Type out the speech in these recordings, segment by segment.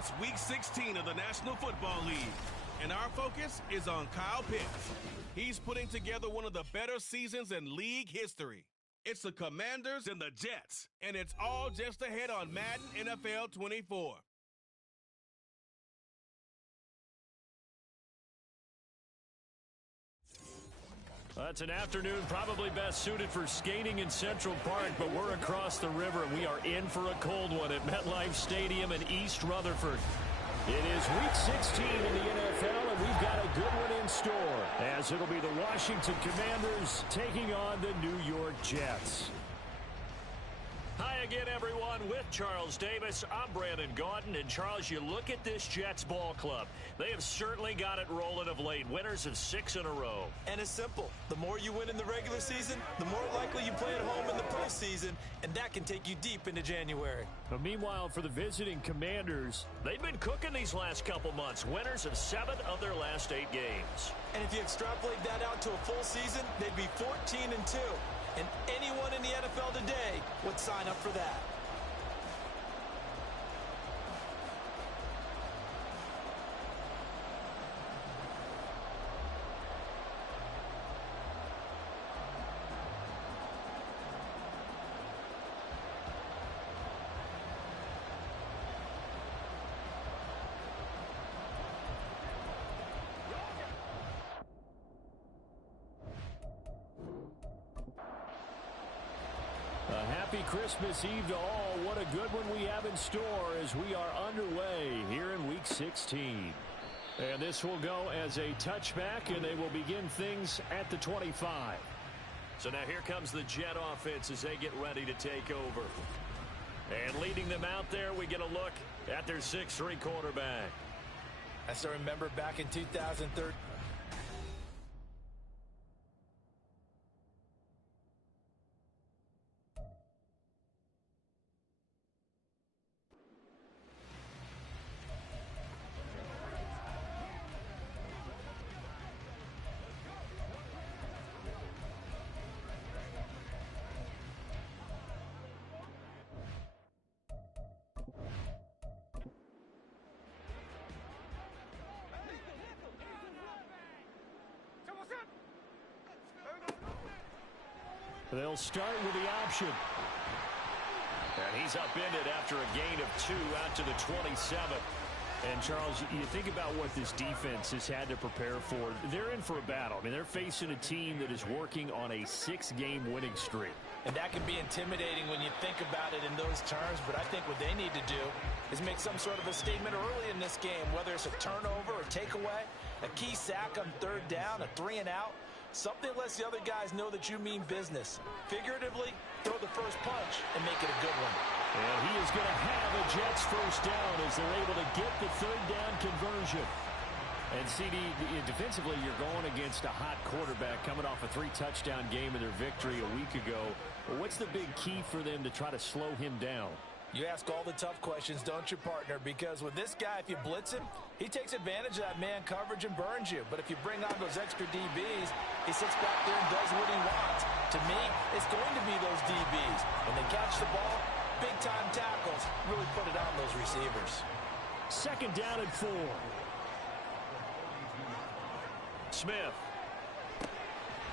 It's Week 16 of the National Football League, and our focus is on Kyle Pitts. He's putting together one of the better seasons in league history. It's the Commanders and the Jets, and it's all just ahead on Madden NFL 24. It's an afternoon probably best suited for skating in Central Park, but we're across the river and we are in for a cold one at MetLife Stadium in East Rutherford. It is Week 16 in the NFL, and we've got a good one in store, as it'll be the Washington Commanders taking on the New York Jets. Hi again, everyone. With Charles Davis, I'm Brandon Gaudin. And, Charles, you look at this Jets ball club. They have certainly got it rolling of late. Winners of 6 in a row. And it's simple. The more you win in the regular season, the more likely you play at home in the postseason, and that can take you deep into January. But meanwhile, for the visiting Commanders, they've been cooking these last couple months. Winners of 7 of their last 8 games. And if you extrapolate that out to a full season, they'd be 14-2. And anyone in the NFL today would sign up for that. Happy Christmas Eve to all. What a good one we have in store as we are underway here in Week 16. And this will go as a touchback, and they will begin things at the 25. So now here comes the Jet offense as they get ready to take over. And leading them out there, we get a look at their 6'3" quarterback. I still remember back in 2013. They'll start with the option. And he's upended after a gain of 2 out to the 27. And, Charles, you think about what this defense has had to prepare for. They're in for a battle. I mean, they're facing a team that is working on a 6-game winning streak. And that can be intimidating when you think about it in those terms. But I think what they need to do is make some sort of a statement early in this game, whether it's a turnover or takeaway, a key sack on 3rd down, a 3-and-out. Something lets the other guys know that you mean business. Figuratively, throw the first punch and make it a good one. And he is going to have a Jets first down as they're able to get the 3rd down conversion. And, CD, defensively, you're going against a hot quarterback coming off a 3-touchdown game in their victory a week ago. What's the big key for them to try to slow him down? You ask all the tough questions, don't you, partner? Because with this guy, if you blitz him, he takes advantage of that man coverage and burns you. But if you bring on those extra DBs, he sits back there and does what he wants. To me, it's going to be those DBs. When they catch the ball, big-time tackles really put it on those receivers. 2nd down and 4. Smith.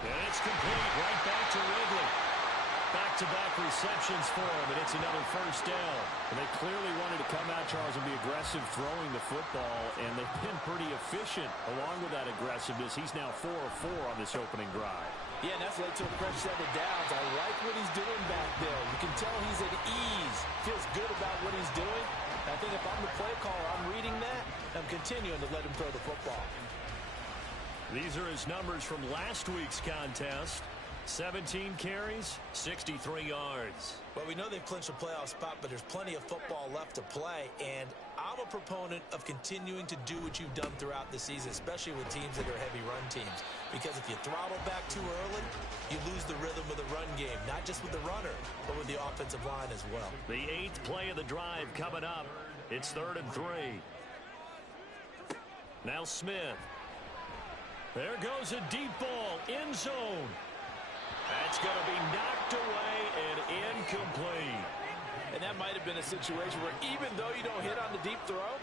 And it's complete right back to Ridley. Back-to-back receptions for him, and it's another first down. And they clearly wanted to come out, Charles, and be aggressive throwing the football, and they've been pretty efficient along with that aggressiveness. He's now 4 of 4 on this opening drive. Yeah, and that's led to a fresh 7 downs. I like what he's doing back there. You can tell he's at ease, feels good about what he's doing. And I think if I'm the play caller, I'm reading that, and I'm continuing to let him throw the football. These are his numbers from last week's contest. 17 carries, 63 yards. Well, we know they've clinched a playoff spot, but there's plenty of football left to play, and I'm a proponent of continuing to do what you've done throughout the season, especially with teams that are heavy run teams, because if you throttle back too early, you lose the rhythm of the run game, not just with the runner, but with the offensive line as well. The 8th play of the drive coming up. It's 3rd and 3. Now Smith. There goes a deep ball, end zone. That's going to be knocked away and incomplete. And that might have been a situation where even though you don't hit on the deep throw,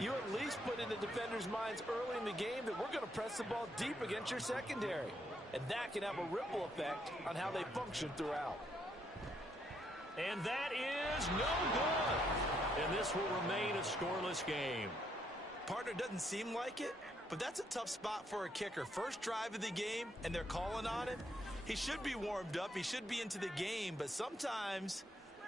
You at least put in the defenders' minds early in the game that we're going to press the ball deep against your secondary. And that can have a ripple effect on how they function throughout. And that is no good. And this will remain a scoreless game. Partner, doesn't seem like it, but that's a tough spot for a kicker. First drive of the game, and they're calling on him. He should be warmed up. He should be into the game, but sometimes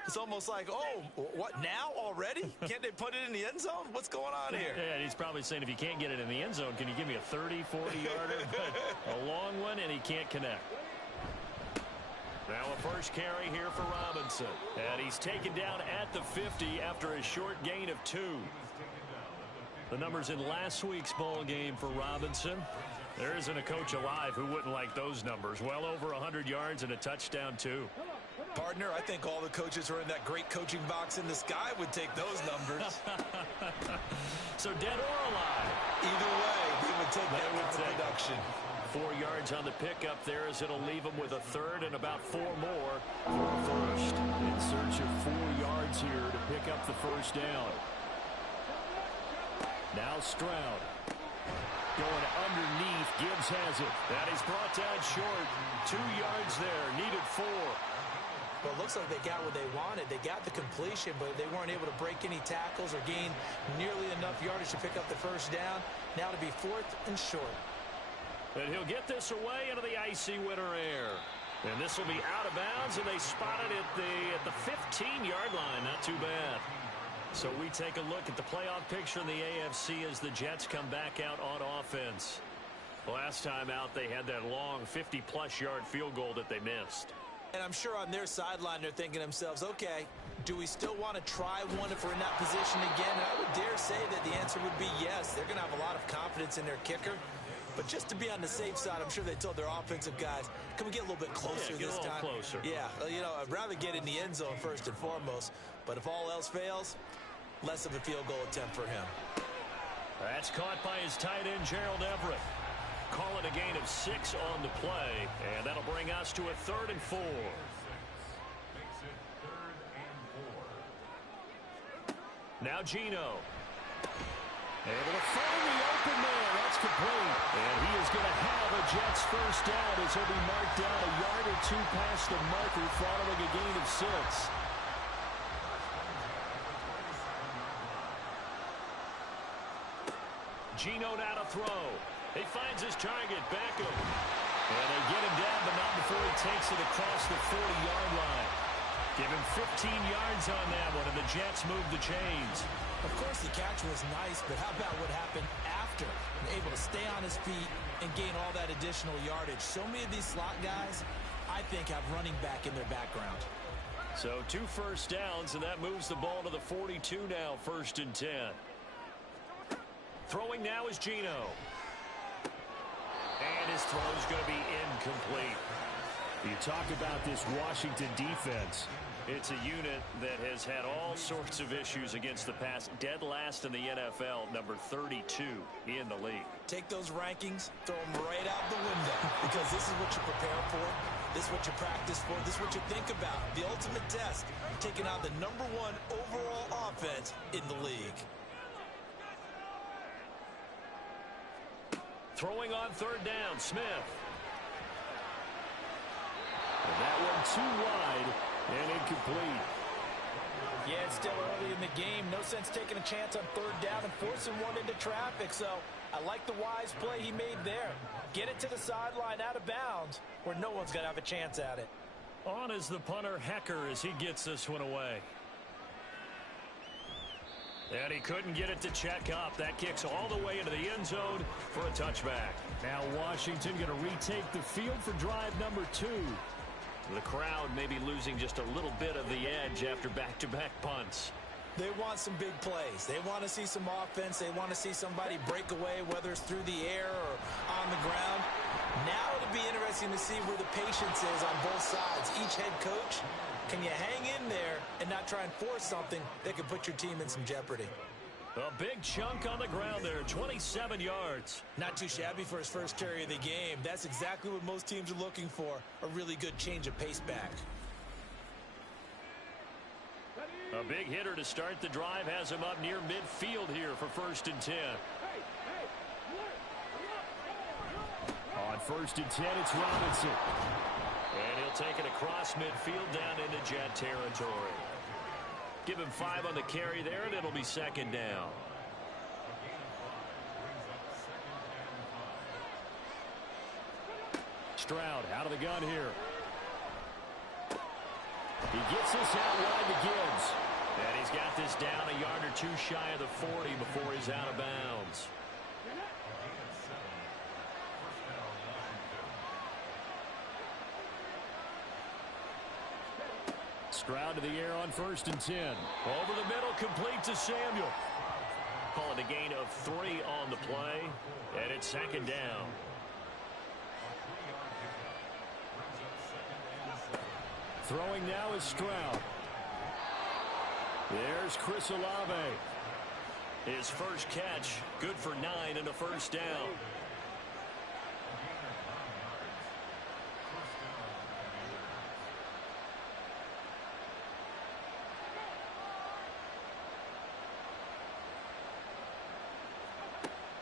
it's almost like, oh, what, now already? Can't they put it in the end zone? What's going on here? Yeah, he's probably saying, if you can't get it in the end zone, can you give me a 30, 40-yarder? A long one, and he can't connect. Now a first carry here for Robinson. And he's taken down at the 50 after a short gain of 2. The numbers in last week's ball game for Robinson. There isn't a coach alive who wouldn't like those numbers. Well over 100 yards and a touchdown, too. Partner, I think all the coaches who are in that great coaching box in the sky would take those numbers. So dead or alive? Either way, they would take that kind of production. 4 yards on the pickup there as it'll leave them with a third and about 4 more for a first. In search of 4 yards here to pick up the first down. Now Stroud. Going underneath. Gibbs has it. That is brought down short. 2 yards there. Needed 4. Well, it looks like they got what they wanted. They got the completion, but they weren't able to break any tackles or gain nearly enough yardage to pick up the first down. Now to be 4th and short. And he'll get this away into the icy winter air. And this will be out of bounds, and they spot it at the 15-yard line. Not too bad. So we take a look at the playoff picture in the AFC as the Jets come back out on offense. Last time out, they had that long 50-plus yard field goal that they missed. And I'm sure on their sideline they're thinking to themselves, okay, do we still want to try one if we're in that position again? And I would dare say that the answer would be yes. They're going to have a lot of confidence in their kicker. But just to be on the safe side, I'm sure they told their offensive guys, can we get a little bit closer this time? Closer. Yeah, you know, I'd rather get in the end zone first and foremost. But if all else fails, less of a field goal attempt for him. That's caught by his tight end, Gerald Everett. Call it a gain of 6 on the play, and that'll bring us to a 3rd and 4. Now Geno. Able to find the open man. That's complete. And he is going to have a Jets first down as he'll be marked down a yard or 2 past the marker following a gain of 6. Geno now to throw. He finds his target, Beckham. And they get him down, but not before he takes it across the 40-yard line. Give him 15 yards on that one, and the Jets move the chains. Of course, the catch was nice, but how about what happened after? Able to stay on his feet and gain all that additional yardage. So many of these slot guys, I think, have running back in their background. So 2 first downs, and that moves the ball to the 42 now, 1st and 10. Throwing now is Geno. And his throw is going to be incomplete. You talk about this Washington defense. It's a unit that has had all sorts of issues against the pass. Dead last in the NFL, number 32 in the league. Take those rankings, throw them right out the window, because this is what you prepare for. This is what you practice for. This is what you think about. The ultimate test, taking out the #1 overall offense in the league. Throwing on 3rd down, Smith. And that one too wide and incomplete. Yeah, it's still early in the game. No sense taking a chance on 3rd down and forcing one into traffic. So I like the wise play he made there. Get it to the sideline out of bounds where no one's going to have a chance at it. On is the punter, Hecker, as he gets this one away. And he couldn't get it to check up. That kicks all the way into the end zone for a touchback. Now Washington going to retake the field for drive number 2. The crowd maybe losing just a little bit of the edge after back-to-back punts. They want some big plays. They want to see some offense. They want to see somebody break away, whether it's through the air or on the ground. Now it'll be interesting to see where the patience is on both sides. Each head coach, can you hang in there and not try and force something that could put your team in some jeopardy? A big chunk on the ground there, 27 yards. Not too shabby for his first carry of the game. That's exactly what most teams are looking for, a really good change of pace back. A big hitter to start the drive has him up near midfield here for 1st and 10. On 1st and 10, it's Robinson. And he'll take it across midfield down into Jet territory. Give him 5 on the carry there, and it'll be 2nd down. Stroud out of the gun here. He gets this out wide to Gibbs. And he's got this down a yard or 2 shy of the 40 before he's out of bounds. Stroud to the air on 1st and 10. Over the middle, complete to Samuel. Call it a gain of 3 on the play. And it's 2nd down. Throwing now is Stroud. There's Chris Olave. His first catch, good for 9 and a 1st down.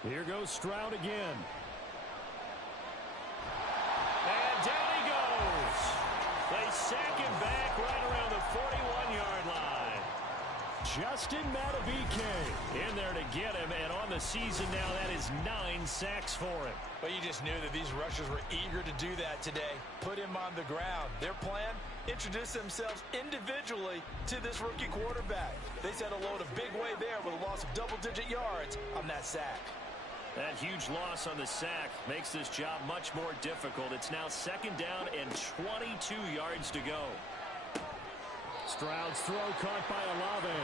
Here goes Stroud again. And down he goes. They sack him back right around the 41-yard line. Justin Madubuike in there to get him, and on the season now, that is 9 sacks for him. But you just knew that these rushers were eager to do that today. Put him on the ground. Their plan, introduce themselves individually to this rookie quarterback. They said hello to Big Way there with a loss of double-digit yards on that sack. That huge loss on the sack makes this job much more difficult. It's now 2nd down and 22 yards to go. Stroud's throw caught by Olave.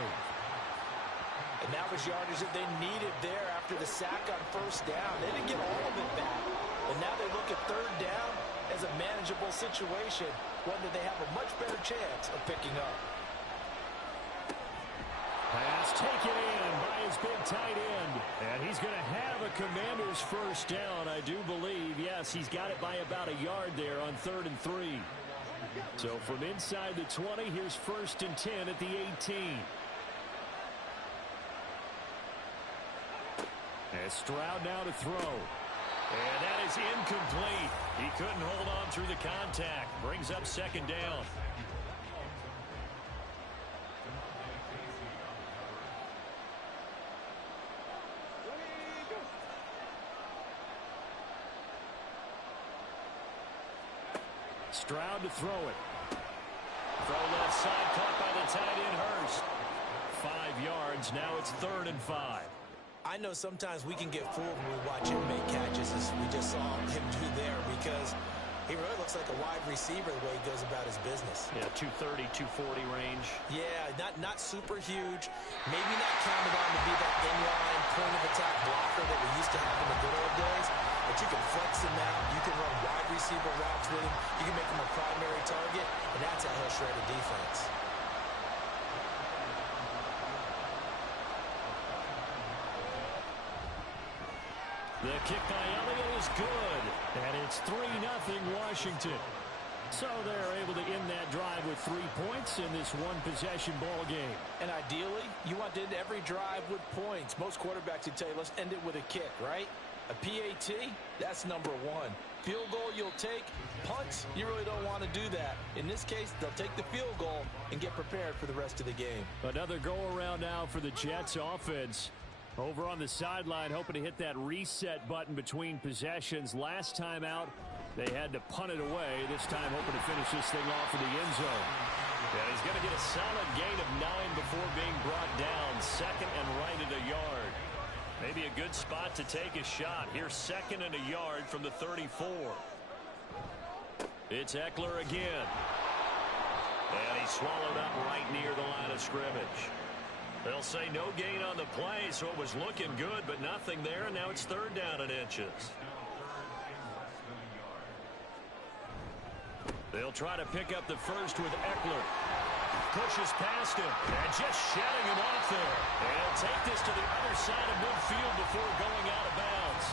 And that was yardage that they needed there after the sack on 1st down. They didn't get all of it back. And now they look at 3rd down as a manageable situation, one that they have a much better chance of picking up. Pass taken in by his big tight end. And he's going to have a Commander's 1st down, I do believe. Yes, he's got it by about a yard there on 3rd and 3. So from inside the 20, here's 1st and 10 at the 18. And Stroud now to throw. And that is incomplete. He couldn't hold on through the contact. Brings up 2nd down. Stroud to throw it. Throw left side, caught by the tight end Hurst. 5 yards, now it's 3rd and 5. I know sometimes we can get fooled when we watch him make catches, as we just saw him do there, because he really looks like a wide receiver the way he goes about his business. Yeah, 230, 240 range. Yeah, not super huge. Maybe not counted on to be that inline point-of-attack blocker that we used to have in the good old days. But you can flex him out. You can run wide receiver routes with him. You can make him a primary target, and that's how he'll shred a defense. The kick by Elliott is good, and it's 3-0 Washington. So they're able to end that drive with 3 points in this one-possession ball game. And ideally, you want to end every drive with points. Most quarterbacks would tell you, let's end it with a kick, right? A PAT, that's number 1. Field goal you'll take. Punts, you really don't want to do that. In this case, they'll take the field goal and get prepared for the rest of the game. Another go-around now for the Jets offense. Over on the sideline, hoping to hit that reset button between possessions. Last time out, they had to punt it away. This time, hoping to finish this thing off in the end zone. Yeah, he's going to get a solid gain of 9 before being brought down. 2nd and right at a yard. Maybe a good spot to take a shot. Here's 2nd and a yard from the 34. It's Eckler again. And he's swallowed up right near the line of scrimmage. They'll say no gain on the play, so it was looking good, but nothing there, and now it's 3rd down and inches. They'll try to pick up the first with Eckler. Pushes past him, and just shedding him off there. And he'll take this to the other side of midfield before going out of bounds.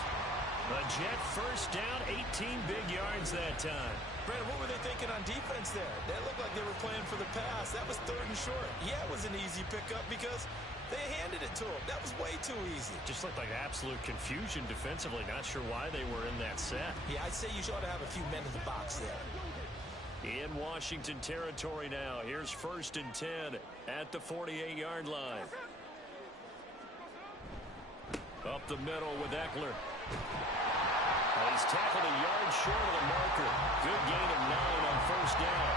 A Jet first down, 18 big yards that time. Brandon, what were they thinking on defense there? They looked like they were playing for the pass. That was 3rd and short. Yeah, it was an easy pickup because they handed it to him. That was way too easy. Just looked like absolute confusion defensively. Not sure why they were in that set. Yeah, I'd say you ought to have a few men in the box there. In Washington territory now. Here's 1st and 10 at the 48-yard line. Up the middle with Eckler. He's tackled a yard short of the marker. Good gain of 9 on 1st down.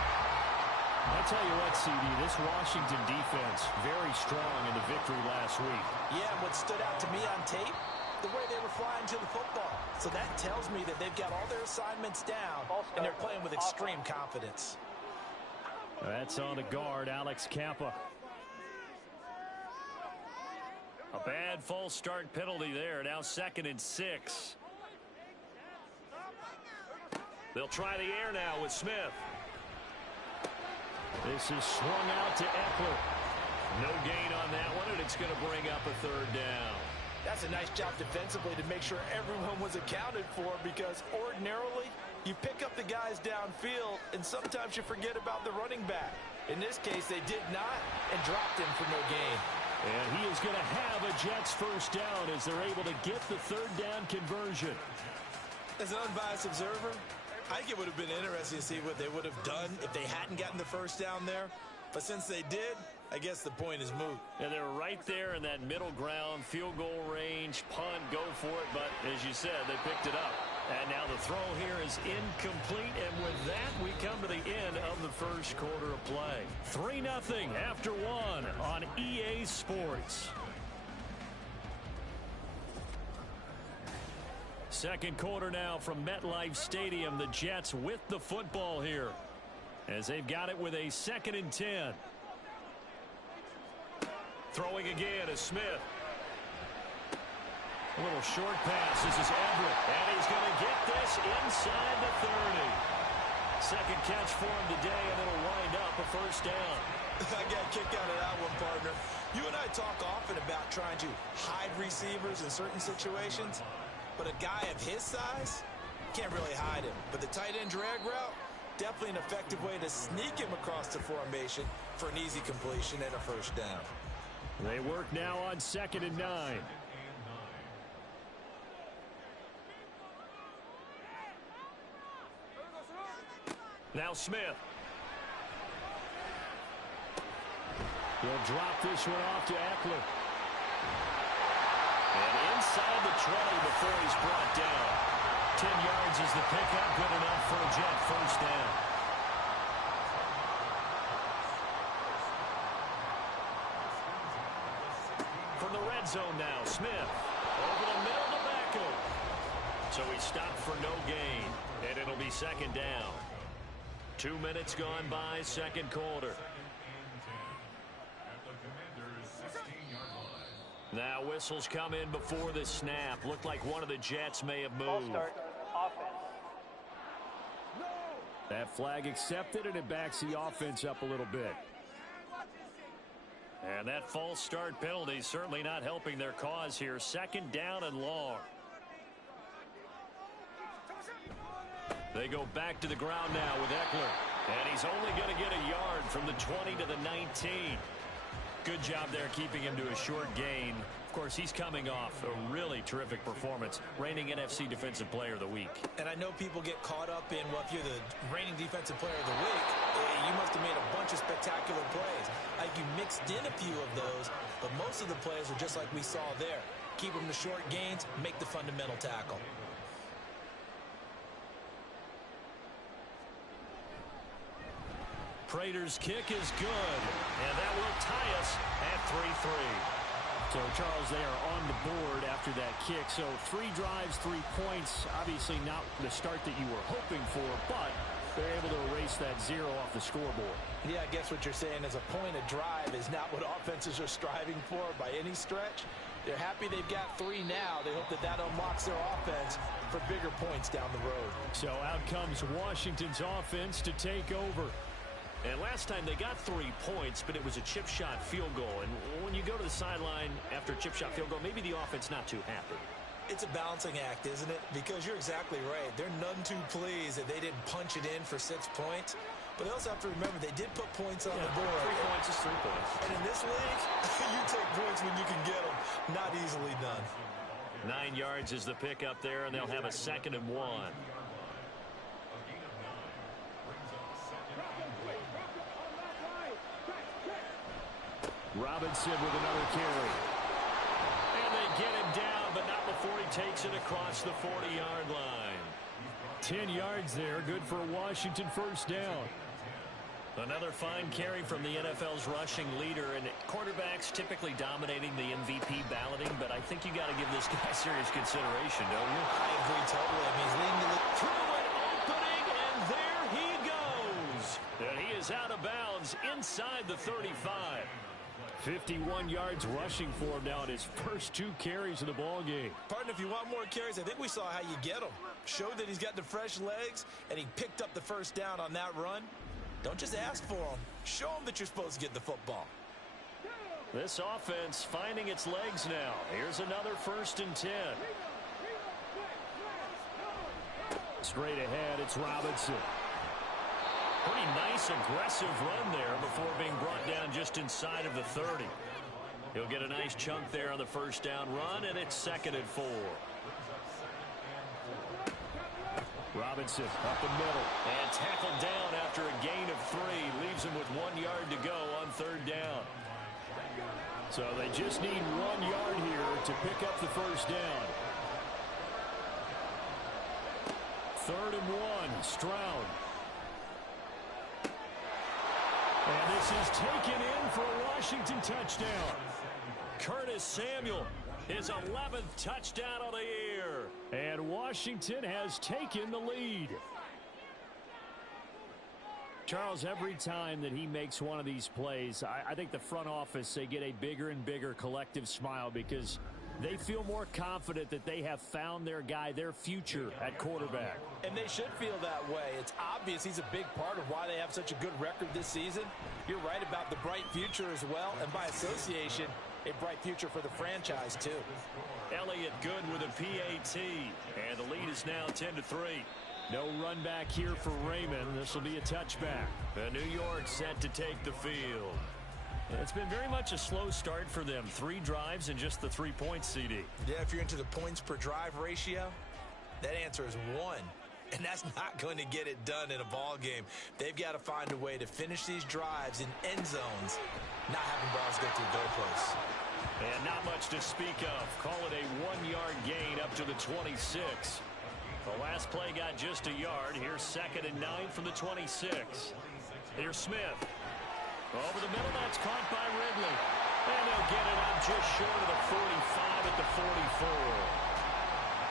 I tell you what, CD, this Washington defense, very strong in the victory last week. Yeah, what stood out to me on tape, the way they were flying to the football. So that tells me that they've got all their assignments down, and they're playing with extreme confidence. That's on the guard, Alex Kappa. A bad false start penalty there. Now 2nd and 6. They'll try the air now with Smith. This is swung out to Eckler. No gain on that one, and it's going to bring up a 3rd down. That's a nice job defensively to make sure everyone was accounted for, because ordinarily you pick up the guys downfield and sometimes you forget about the running back. In this case, they did not and dropped him for no gain. And he is going to have a Jets 1st down as they're able to get the 3rd down conversion. As an unbiased observer, I think it would have been interesting to see what they would have done if they hadn't gotten the 1st down there. But since they did, I guess the point is moot. And they're right there in that middle ground, field goal range, punt, go for it. But as you said, they picked it up. And now the throw here is incomplete. And with that, we come to the end of the 1st quarter of play. 3-0 after 1 on EA Sports. 2nd quarter now from MetLife Stadium. The Jets with the football here as they've got it with a 2nd and 10. Throwing again is Smith. A little short pass. This is Everett. And he's going to get this inside the 30. 2nd catch for him today, and it'll wind up a 1st down. I got a kick out of that one, partner. You and I talk often about trying to hide receivers in certain situations, but a guy of his size can't really hide him. But the tight end drag route, definitely an effective way to sneak him across the formation for an easy completion and a 1st down. They work now on 2nd and 9. Now Smith. He'll drop this one off to Eckler. And inside the 20 before he's brought down. 10 yards is the pickup. Good enough for a Jet 1st down. From the red zone now, Smith. Over the middle to Beckham. So he stopped for no gain. And it'll be 2nd down. 2 minutes gone by, 2nd quarter. Now whistles come in before the snap. Looked like one of the Jets may have moved. False start, offense. That flag accepted, and it backs the offense up a little bit. And that false start penalty certainly not helping their cause here. 2nd down and long. They go back to the ground now with Eckler. And he's only going to get a yard from the 20 to the 19. Good job there keeping him to a short gain. Of course, he's coming off a really terrific performance, reigning NFC Defensive Player of the Week. And I know people get caught up in, well, if you're the reigning Defensive Player of the Week, you must have made a bunch of spectacular plays. Like you mixed in a few of those, but most of the plays are just like we saw there. Keep them to short gains, make the fundamental tackle. Prater's kick is good, and that will tie us at 3-3. So, Charles, they are on the board after that kick. So 3 drives, 3 points. Obviously not the start that you were hoping for, but they're able to erase that 0 off the scoreboard. Yeah, I guess what you're saying is a point of drive is not what offenses are striving for by any stretch. They're happy they've got 3 now. They hope that that unlocks their offense for bigger points down the road. So out comes Washington's offense to take over. And last time they got 3 points, but it was a chip shot field goal. And when you go to the sideline after a chip shot field goal, maybe the offense not too happy. It's a balancing act, isn't it? Because you're exactly right. They're none too pleased that they didn't punch it in for 6 points. But they also have to remember they did put points on the board. 3 points is 3 points. And in this league, you take points when you can get them. Not easily done. 9 yards is the pickup there, and they'll have a 2nd and 1. Robinson with another carry. And they get him down, but not before he takes it across the 40-yard line. 10 yards there, good for a Washington first down. Another fine carry from the NFL's rushing leader, and quarterbacks typically dominating the MVP balloting, but I think you got to give this guy serious consideration, don't you? I agree totally. I mean, he's leading the league. Through an opening, and there he goes. And he is out of bounds inside the 35. 51 yards rushing for him now in his first 2 carries of the ball game. Pardon, if you want more carries, I think we saw how you get them. Showed that he's got the fresh legs, and he picked up the first down on that run. Don't just ask for them. Show them that you're supposed to get the football. This offense finding its legs now. Here's another 1st and 10. Straight ahead, it's Robinson. Pretty nice, aggressive run there before being brought down just inside of the 30. He'll get a nice chunk there on the first down run, and it's 2nd and 4. Robinson up the middle. And tackled down after a gain of 3. Leaves him with 1 yard to go on 3rd down. So they just need 1 yard here to pick up the first down. 3rd and 1, Stroud. And this is taken in for a Washington touchdown. Curtis Samuel, his 11th touchdown of the year. And Washington has taken the lead. Charles, every time that he makes one of these plays, I think the front office, they get a bigger and bigger collective smile because they feel more confident that they have found their guy, their future at quarterback. And they should feel that way. It's obvious he's a big part of why they have such a good record this season. You're right about the bright future as well, and by association, a bright future for the franchise, too. Elliott good with a PAT, and the lead is now 10-3. No run back here for Raymond. This will be a touchback. New York set to take the field. It's been very much a slow start for them. 3 drives and just the 3 points, CD. Yeah, if you're into the points per drive ratio, that answer is 1. And that's not going to get it done in a ball game. They've got to find a way to finish these drives in end zones, not having balls go through goalposts. And not much to speak of. Call it a 1-yard gain up to the 26. The last play got just a yard. Here's 2nd and 9 from the 26. Here's Smith. Over the middle, that's caught by Ridley. And they'll get it up just short of the 45 at the 44.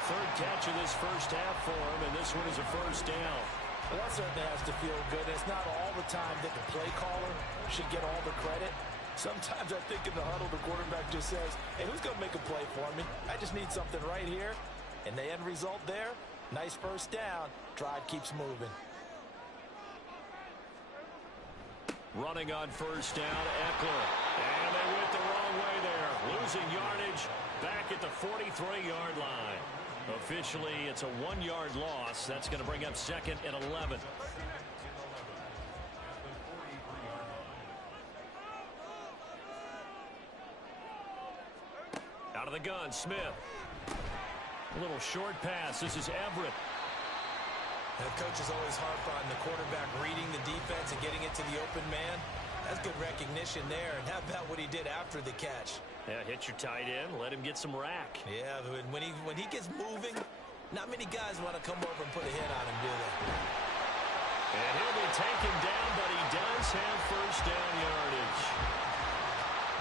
3rd catch of this first half for him, and this one is a first down. Well, that certainly has to feel good. It's not all the time that the play caller should get all the credit. Sometimes I think in the huddle, the quarterback just says, hey, who's going to make a play for me? I just need something right here. And the end result there, nice first down. Drive keeps moving. Running on first down, Eckler. And they went the wrong way there. Losing yardage back at the 43-yard line. Officially, it's a 1-yard loss. That's going to bring up 2nd and 11. Out of the gun, Smith. A little short pass. This is Everett. The coaches always harp on the quarterback reading the defense and getting it to the open man. That's good recognition there. And how about what he did after the catch? Yeah, hit your tight end. Let him get some rack. Yeah, when he gets moving, not many guys want to come over and put a hit on him, do they? And he'll be taken down, but he does have first down yardage.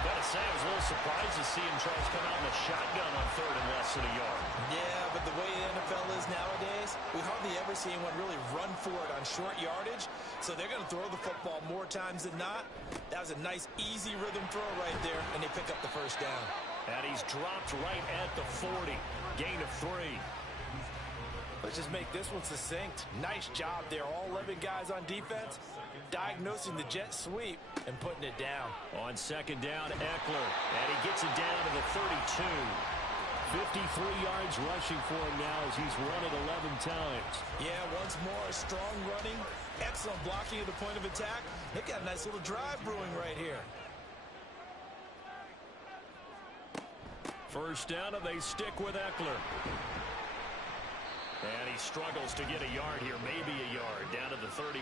Gotta say, I was a little surprised to see him try to come out in a shotgun on 3rd and less than a yard. Yeah, but the way the NFL is nowadays, we hardly ever see anyone really run for it on short yardage. So they're going to throw the football more times than not. That was a nice, easy rhythm throw right there, and they pick up the first down. And he's dropped right at the 40. Gain of 3. Let's just make this one succinct. Nice job there. All 11 guys on defense, diagnosing the jet sweep and putting it down. On 2nd down, Eckler. And he gets it down to the 32. 53 yards rushing for him now as he's run it 11 times. Yeah, once more, strong running, excellent blocking at the point of attack. They've got a nice little drive brewing right here. First down, and they stick with Eckler. And he struggles to get a yard here, maybe a yard, down to the 31.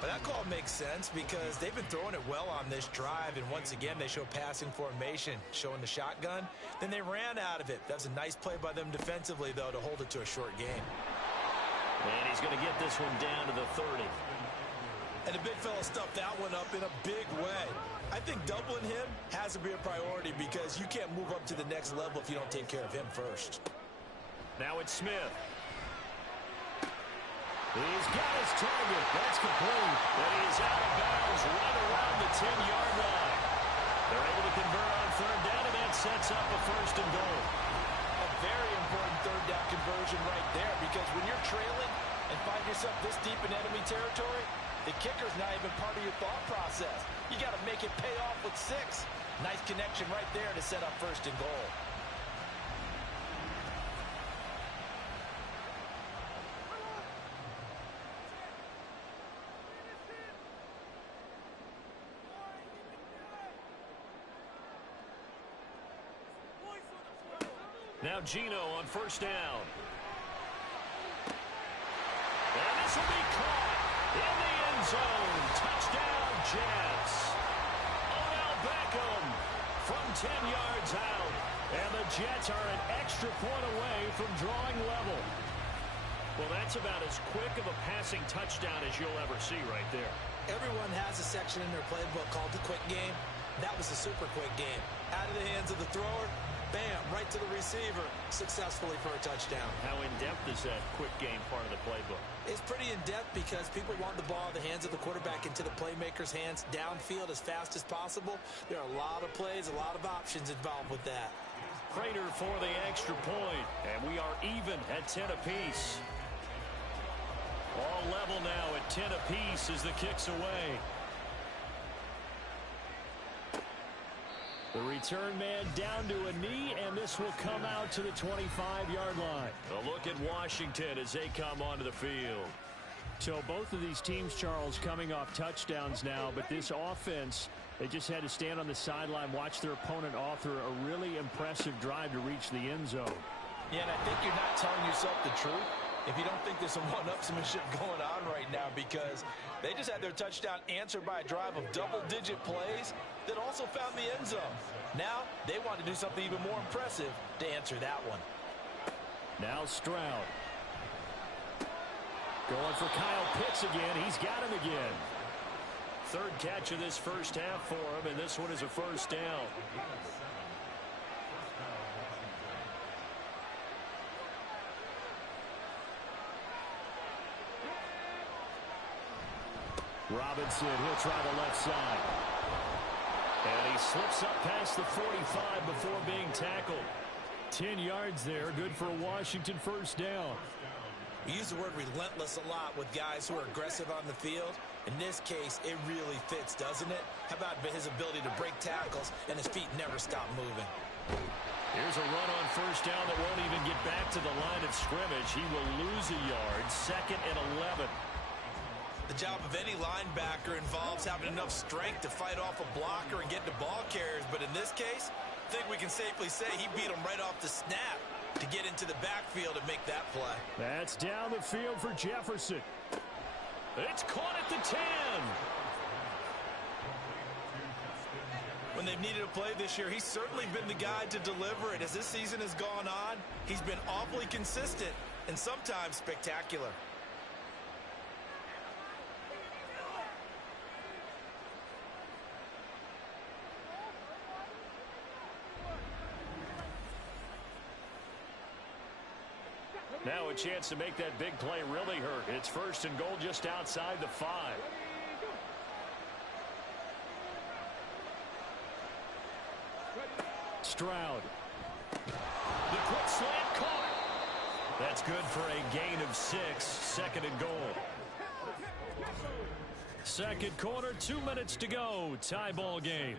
But that call makes sense because they've been throwing it well on this drive, and once again, they show passing formation, showing the shotgun. Then they ran out of it. That's a nice play by them defensively, though, to hold it to a short game. And he's going to get this one down to the 30. And the big fella stuffed that one up in a big way. I think doubling him has to be a priority because you can't move up to the next level if you don't take care of him first. Now it's Smith. He's got his target. That's complete. But he is out of bounds right around the 10-yard line. They're able to convert on third down, and that sets up a first and goal. A very important third down conversion right there because when you're trailing and find yourself this deep in enemy territory, the kicker's not even part of your thought process. You got to make it pay off with 6. Nice connection right there to set up first and goal. Now Gino on first down. And this will be caught in the end zone. Touchdown, Jets. Odell Beckham from 10 yards out. And the Jets are an extra point away from drawing level. Well, that's about as quick of a passing touchdown as you'll ever see right there. Everyone has a section in their playbook called the quick game. That was a super quick game. Out of the hands of the thrower, bam, right to the receiver, successfully for a touchdown. How in-depth is that quick game part of the playbook? It's pretty in-depth because people want the ball in the hands of the quarterback into the playmaker's hands downfield as fast as possible. There are a lot of plays, a lot of options involved with that. Prater for the extra point, and we are even at 10 apiece. All level now at 10 apiece as the kick's away. The return man down to a knee, and this will come out to the 25-yard line. A look at Washington as they come onto the field. So both of these teams, Charles, coming off touchdowns now, but this offense, they just had to stand on the sideline, watch their opponent author a really impressive drive to reach the end zone. Yeah, and I think you're not telling yourself the truth if you don't think there's some one-upsmanship going on right now because they just had their touchdown answered by a drive of double-digit plays that also found the end zone. Now they want to do something even more impressive to answer that one. Now Stroud. Going for Kyle Pitts again. He's got him again. Third catch of this first half for him, and this one is a first down. Robinson, he'll try the left side. And he slips up past the 45 before being tackled. 10 yards there, good for a Washington first down. We use the word relentless a lot with guys who are aggressive on the field. In this case, it really fits, doesn't it? How about his ability to break tackles and his feet never stop moving? Here's a run on first down that won't even get back to the line of scrimmage. He will lose a yard, 2nd and 11. The job of any linebacker involves having enough strength to fight off a blocker and get to ball carriers. But in this case, I think we can safely say he beat him right off the snap to get into the backfield and make that play. That's down the field for Jefferson. It's caught at the 10. When they've needed a play this year, he's certainly been the guy to deliver it. As this season has gone on, he's been awfully consistent and sometimes spectacular. Now a chance to make that big play really hurt. It's first and goal just outside the 5. Stroud. The quick slant caught. That's good for a gain of 6. 2nd and goal. Second quarter, 2 minutes to go. Tie ball game.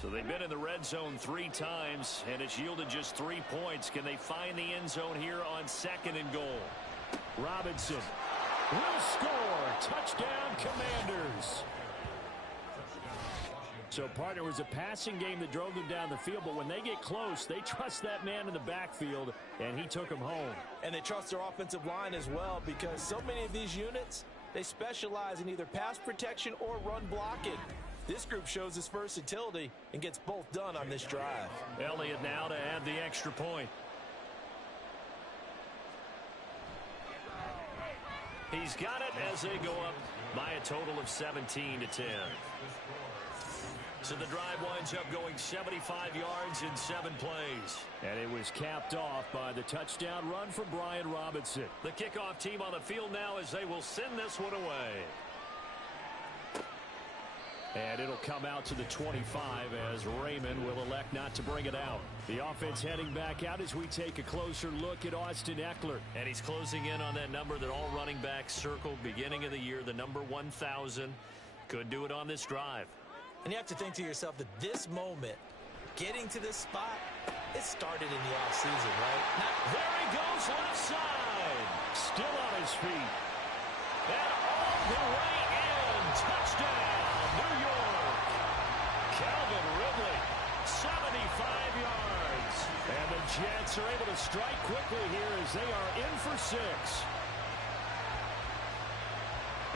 So they've been in the red zone 3 times, and it's yielded just 3 points. Can they find the end zone here on 2nd and goal? Robinson will score. Touchdown, Commanders. So, partner, it was a passing game that drove them down the field, but when they get close, they trust that man in the backfield, and he took them home. And they trust their offensive line as well, because so many of these units, they specialize in either pass protection or run blocking. This group shows its versatility and gets both done on this drive. Elliott now to add the extra point. He's got it as they go up by a total of 17-10. So the drive winds up going 75 yards in 7 plays. And it was capped off by the touchdown run from Brian Robinson. The kickoff team on the field now as they will send this one away. And it'll come out to the 25 as Raymond will elect not to bring it out. The offense heading back out as we take a closer look at Austin Eckler. And he's closing in on that number that all running backs circled beginning of the year, the number 1,000. Could do it on this drive. And you have to think to yourself that this moment, getting to this spot, it started in the offseason, right? There he goes left side. Still on his feet. And all the way in. Touchdown, New York. Calvin Ridley, 75 yards. And the Jets are able to strike quickly here as they are in for 6.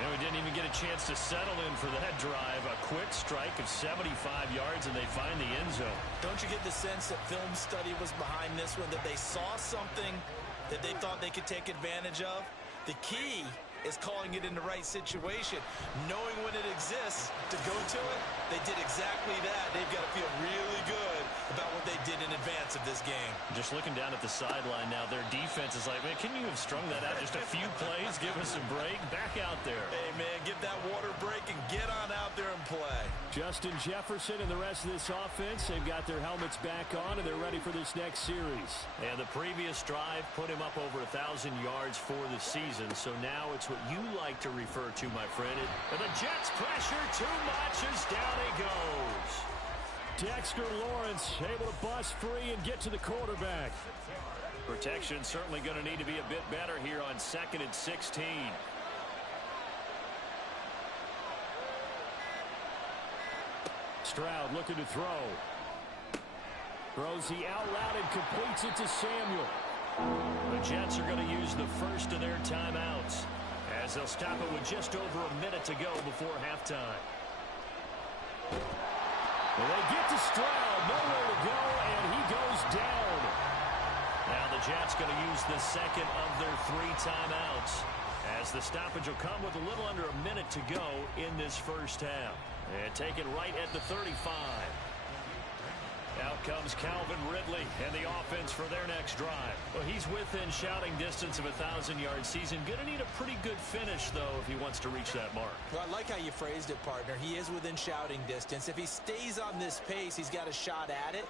And we didn't even get a chance to settle in for that drive. A quick strike of 75 yards, and they find the end zone. Don't you get the sense that film study was behind this one, that they saw something that they thought they could take advantage of? The key is calling it in the right situation. Knowing when it exists to go to it, they did exactly that. They've got to feel really good about what they did in advance of this game. Just looking down at the sideline now, their defense is like, man, can you have strung that out just a few plays? Give us a break. Back out there. Hey, man, give that water break and get on out there and play. Justin Jefferson and the rest of this offense, they've got their helmets back on, and they're ready for this next series. And the previous drive put him up over 1,000 yards for the season. So now it's what you like to refer to, my friend. And the Jets pressure too much as down he goes. Dexter Lawrence able to bust free and get to the quarterback. Protection certainly going to need to be a bit better here on 2nd and 16. Stroud looking to throw. Throws the out route and completes it to Samuel. The Jets are going to use the first of their timeouts as they'll stop it with just over a minute to go before halftime. Well, they get to Stroud, nowhere to go, and he goes down. Now the Jets going to use the second of their 3 timeouts as the stoppage will come with a little under a minute to go in this first half. And taken right at the 35. Out comes Calvin Ridley and the offense for their next drive. Well, he's within shouting distance of a 1,000-yard season. Going to need a pretty good finish, though, if he wants to reach that mark. Well, I like how you phrased it, partner. He is within shouting distance. If he stays on this pace, he's got a shot at it.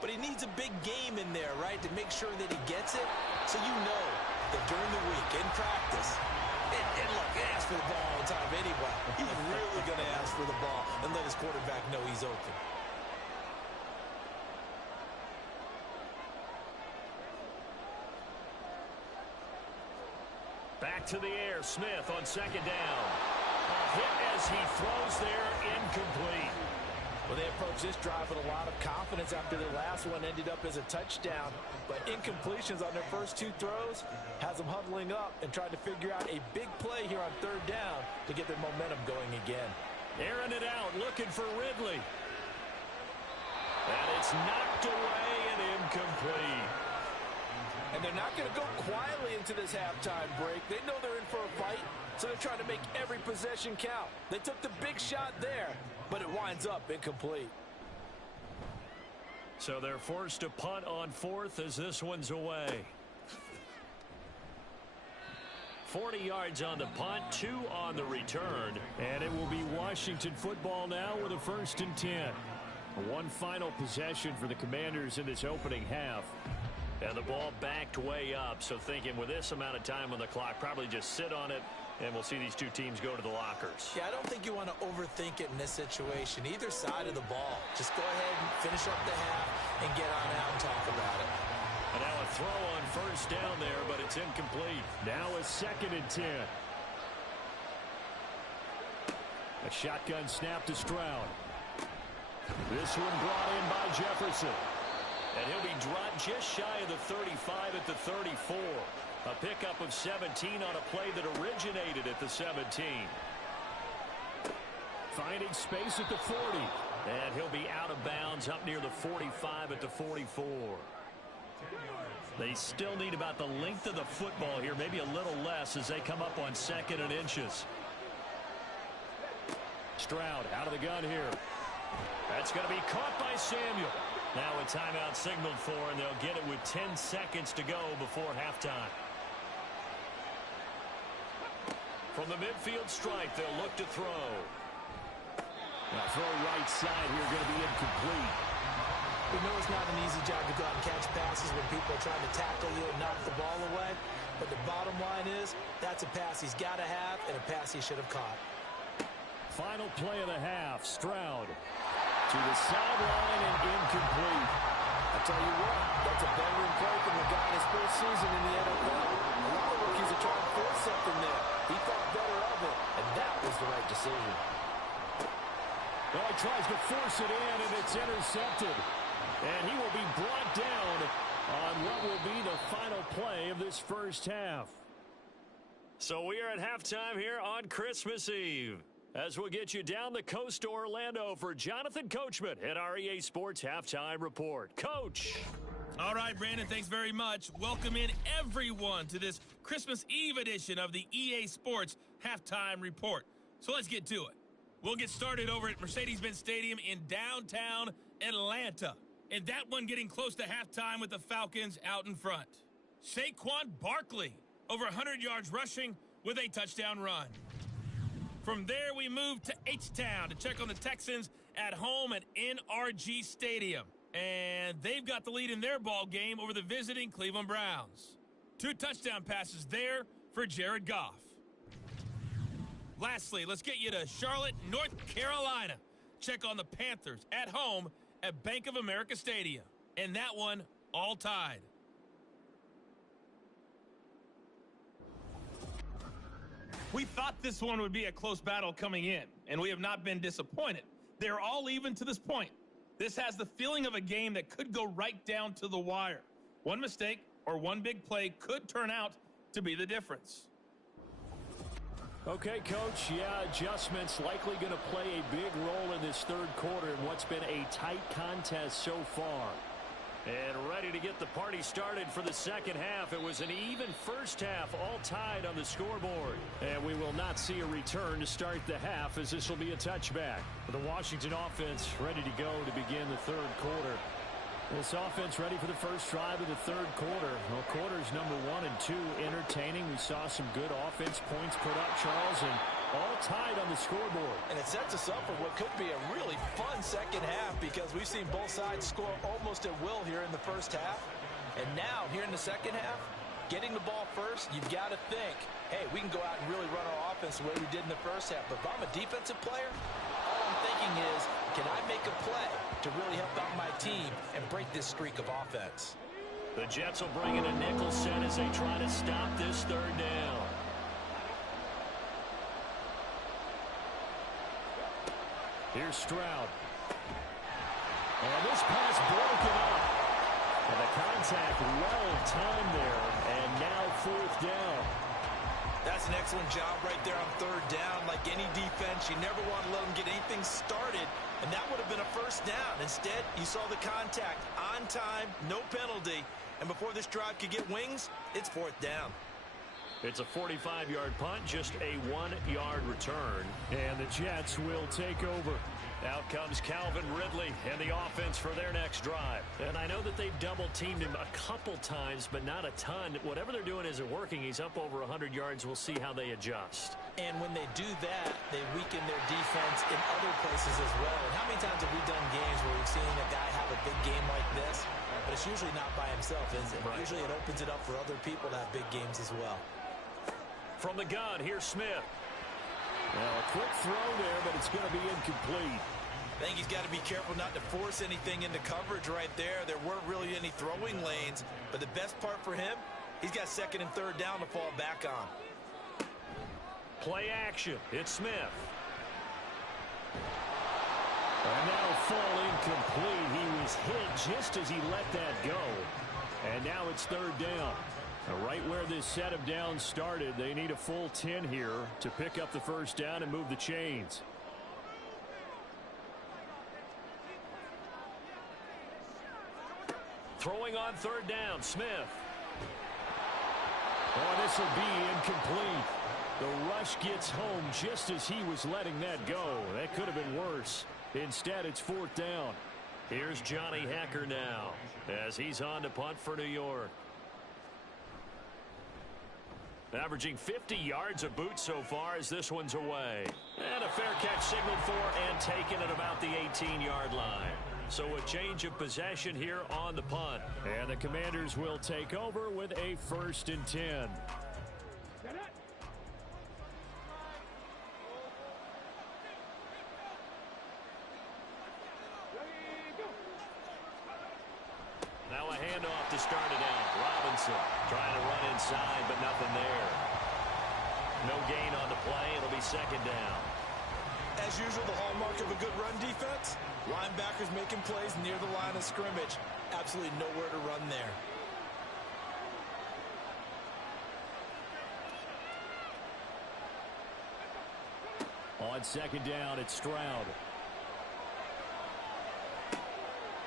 But he needs a big game in there, right, to make sure that he gets it. So you know that during the week, in practice, and look, he asks for the ball all the time anyway. He's really going to ask for the ball and let his quarterback know he's open. Back to the air, Smith on 2nd down. A hit as he throws there, incomplete. Well, they approached this drive with a lot of confidence after their last one ended up as a touchdown. But incompletions on their first 2 throws has them huddling up and trying to figure out a big play here on 3rd down to get their momentum going again. Airing it out, looking for Ridley. And it's knocked away and incomplete. And they're not going to go quietly into this halftime break. They know they're in for a fight, so they're trying to make every possession count. They took the big shot there, but it winds up incomplete. So they're forced to punt on 4th as this one's away. 40 yards on the punt, 2 on the return. And it will be Washington football now with a 1st and 10. One final possession for the Commanders in this opening half. And the ball backed way up, so thinking with this amount of time on the clock, probably just sit on it And we'll see these two teams go to the lockers. Yeah, I don't think you want to overthink it in this situation. Either side of the ball. Just go ahead and finish up the half and get on out and talk about it. And now a throw on first down there, but it's incomplete. Now a 2nd and 10. A shotgun snap to Stroud. This one brought in by Jefferson. And he'll be dropped just shy of the 35 at the 34. A pickup of 17 on a play that originated at the 17. Finding space at the 40. And he'll be out of bounds up near the 45 at the 44. They still need about the length of the football here, maybe a little less as they come up on 2nd and inches. Stroud out of the gun here. That's going to be caught by Samuel. Now a timeout signaled for, and they'll get it with 10 seconds to go before halftime. From the midfield stripe, they'll look to throw. Now throw right side here, going to be incomplete. We know it's not an easy job to go out and catch passes when people are trying to tackle you and knock the ball away. But the bottom line is, that's a pass he's got to have and a pass he should have caught. Final play of the half. Stroud to the sideline and incomplete. I tell you what, that's a veteran play from the guy in his first season in the NFL. A lot of rookies are trying to force something there. He thought better of it, and that was the right decision. Well, he tries to force it in, and it's intercepted. And he will be brought down on what will be the final play of this first half. So we are at halftime here on Christmas Eve, as we'll get you down the coast to Orlando for Jonathan Coachman at our EA Sports Halftime Report. Coach. All right, Brandon, thanks very much. Welcome in everyone to this Christmas Eve edition of the EA Sports Halftime Report. So let's get to it. We'll get started over at Mercedes-Benz Stadium in downtown Atlanta. And that one getting close to halftime with the Falcons out in front. Saquon Barkley, over 100 yards rushing with a touchdown run. From there, we move to H-Town to check on the Texans at home at NRG Stadium. And they've got the lead in their ball game over the visiting Cleveland Browns. 2 touchdown passes there for Jared Goff. Lastly, let's get you to Charlotte, North Carolina. Check on the Panthers at home at Bank of America Stadium. And that one all tied. We thought this one would be a close battle coming in, and we have not been disappointed. They're all even to this point. This has the feeling of a game that could go right down to the wire. One mistake or one big play could turn out to be the difference. Okay, Coach, yeah, adjustments likely going to play a big role in this third quarter in what's been a tight contest so far. And ready to get the party started for the second half. It was an even first half, all tied on the scoreboard. And we will not see a return to start the half, as this will be a touchback. The Washington offense ready to go to begin the third quarter. This offense ready for the first drive of the third quarter. Well, quarters number 1 and 2 entertaining. We saw some good offense points put up, Charles, and all tied on the scoreboard. And it sets us up for what could be a really fun second half, because we've seen both sides score almost at will here in the first half. And now, here in the second half, getting the ball first, you've got to think, hey, we can go out and really run our offense the way we did in the first half. But if I'm a defensive player, all I'm thinking is, can I make a play to really help out my team and break this streak of offense? The Jets will bring in a nickel set as they try to stop this third down. Here's Stroud. And this pass broken up. And the contact well timed there. And now fourth down. That's an excellent job right there on third down. Like any defense, you never want to let them get anything started, and that would have been a first down. Instead, you saw the contact on time, no penalty, and before this drive could get wings, it's fourth down. It's a 45-yard punt, just a 1-yard return. And the Jets will take over. Out comes Calvin Ridley and the offense for their next drive. And I know that they've double-teamed him a couple times, but not a ton. Whatever they're doing isn't working. He's up over 100 yards. We'll see how they adjust. And when they do that, they weaken their defense in other places as well. And how many times have we done games where we've seen a guy have a big game like this? But it's usually not by himself, is it? Right. Usually it opens it up for other people to have big games as well. From the gun, here's Smith. Well, a quick throw there, but it's going to be incomplete. I think he's got to be careful not to force anything into coverage right there. There weren't really any throwing lanes, but the best part for him, he's got second and third down to fall back on. Play action. It's Smith. And that'll fall incomplete. He was hit just as he let that go. And now it's third down. Right where this set of downs started, they need a full 10 here to pick up the first down and move the chains. Throwing on third down, Smith. Oh, this will be incomplete. The rush gets home just as he was letting that go. That could have been worse. Instead, it's fourth down. Here's Johnny Hecker now as he's on to punt for New York. Averaging 50 yards a boot so far as this one's away. And a fair catch signaled for and taken at about the 18-yard line. So a change of possession here on the punt. And the Commanders will take over with a 1st and 10. Now a handoff to start it out. Robinson trying to run inside, but nothing there. No gain on the play. It'll be second down. As usual, the hallmark of a good run defense, linebackers making plays near the line of scrimmage. Absolutely nowhere to run there. On second down, it's Stroud.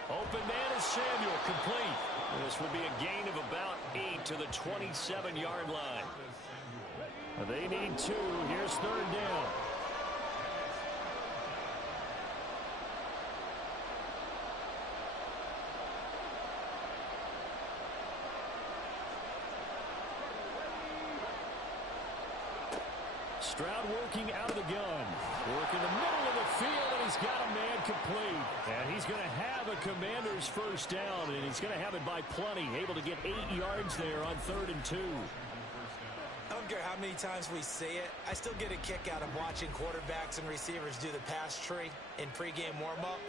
Open man is Samuel, complete. This would be a gain of about 8 to the 27-yard line. They need 2. Here's third down. Stroud working out of the gun. Working the middle of the field, and he's got a man complete. And he's going to have a Commander's first down, and he's going to have it by plenty. Able to get 8 yards there on 3rd and 2. I don't care how many times we say it, I still get a kick out of watching quarterbacks and receivers do the pass tree in pregame warm-up.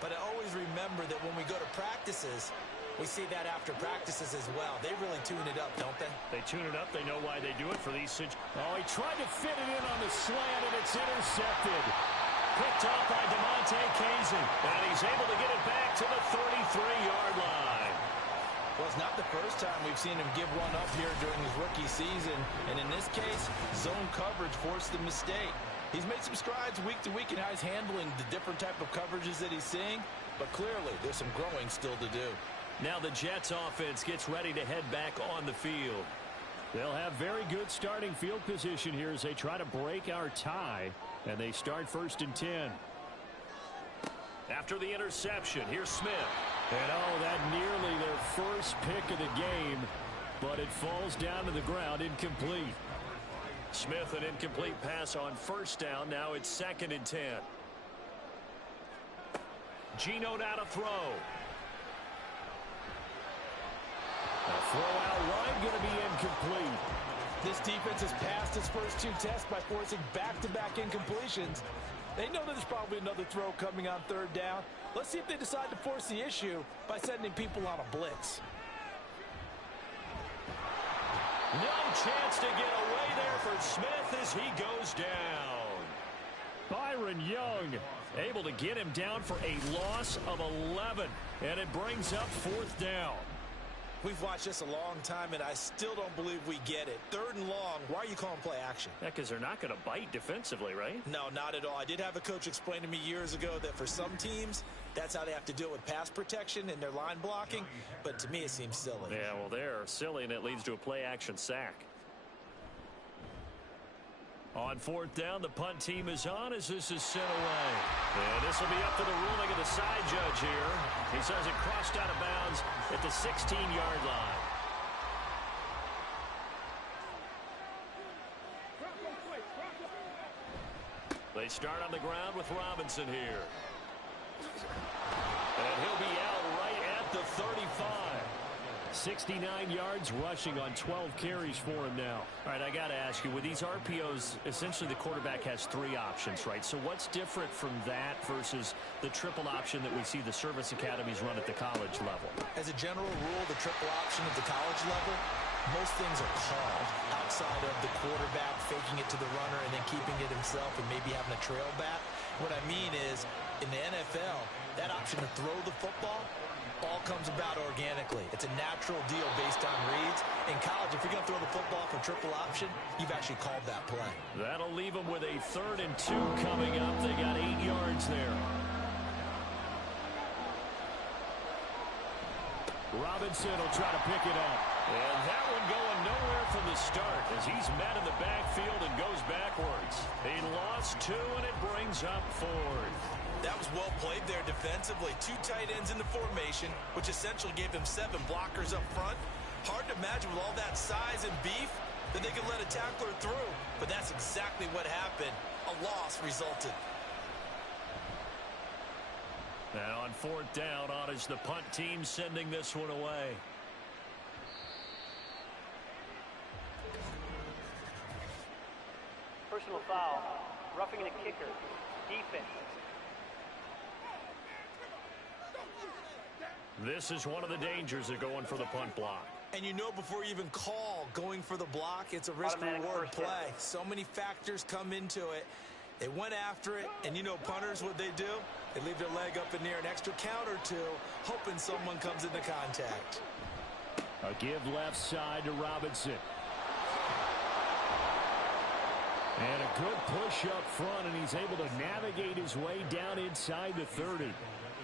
But I always remember that when we go to practices, we see that after practices as well. They really tune it up, don't they? They tune it up. They know why they do it for these situations. Oh, he tried to fit it in on the slant, and it's intercepted. Picked off by DeMonte Kazin. And he's able to get it back to the 33-yard line. Well, it's not the first time we've seen him give one up here during his rookie season. And in this case, zone coverage forced the mistake. He's made some strides week to week in how he's handling the different type of coverages that he's seeing. But clearly, there's some growing still to do. Now the Jets offense gets ready to head back on the field. They'll have very good starting field position here as they try to break our tie. And they start 1st and 10. After the interception, here's Smith. And oh, that nearly their first pick of the game. But it falls down to the ground, incomplete. Smith, an incomplete pass on first down. Now it's 2nd and 10. Geno now to throw. A throw out wide, going to be incomplete. This defense has passed its first 2 tests by forcing back-to-back incompletions. They know that there's probably another throw coming on 3rd down. Let's see if they decide to force the issue by sending people on a blitz. No chance to get away there for Smith as he goes down. Byron Young able to get him down for a loss of 11. And it brings up 4th down. We've watched this a long time, and I still don't believe we get it. 3rd and long, why are you calling play action? Yeah, because they're not going to bite defensively, right? No, not at all. I did have a coach explain to me years ago that for some teams, that's how they have to deal with pass protection and their line blocking. But to me, it seems silly. Yeah, well, they're silly, and it leads to a play-action sack. On 4th down, the punt team is on as this is sent away. And this will be up to the ruling of the side judge here. He says it crossed out of bounds at the 16-yard line. They start on the ground with Robinson here. And he'll be out right at the 35. 69 yards rushing on 12 carries for him now. All right, I got to ask you, with these RPOs, essentially the quarterback has 3 options, right? So what's different from that versus the triple option that we see the service academies run at the college level? As a general rule, the triple option at the college level, most things are called outside of the quarterback faking it to the runner and then keeping it himself and maybe having a trail back. What I mean is, in the NFL, that option to throw the football all comes about organically. It's a natural deal based on reads. In college, if you're going to throw the football from triple option, you've actually called that play. That'll leave them with a 3rd and 2 coming up. They got 8 yards there. Robinson will try to pick it up. And that one going nowhere from the start as he's met in the backfield and goes backwards. He lost 2, and it brings up 4th. That was well played there defensively. 2 tight ends in the formation, which essentially gave them 7 blockers up front. Hard to imagine with all that size and beef that they could let a tackler through. But that's exactly what happened. A loss resulted. Now on 4th down, on is the punt team sending this one away. Personal foul, roughing the kicker, defense. This is one of the dangers of going for the punt block. And you know before you even call going for the block, it's a risk-reward play. So many factors come into it. They went after it, and you know punters, what they do? They leave their leg up in the air an extra count or 2, hoping someone comes into contact. A give left side to Robinson. And a good push up front, and he's able to navigate his way down inside the 30.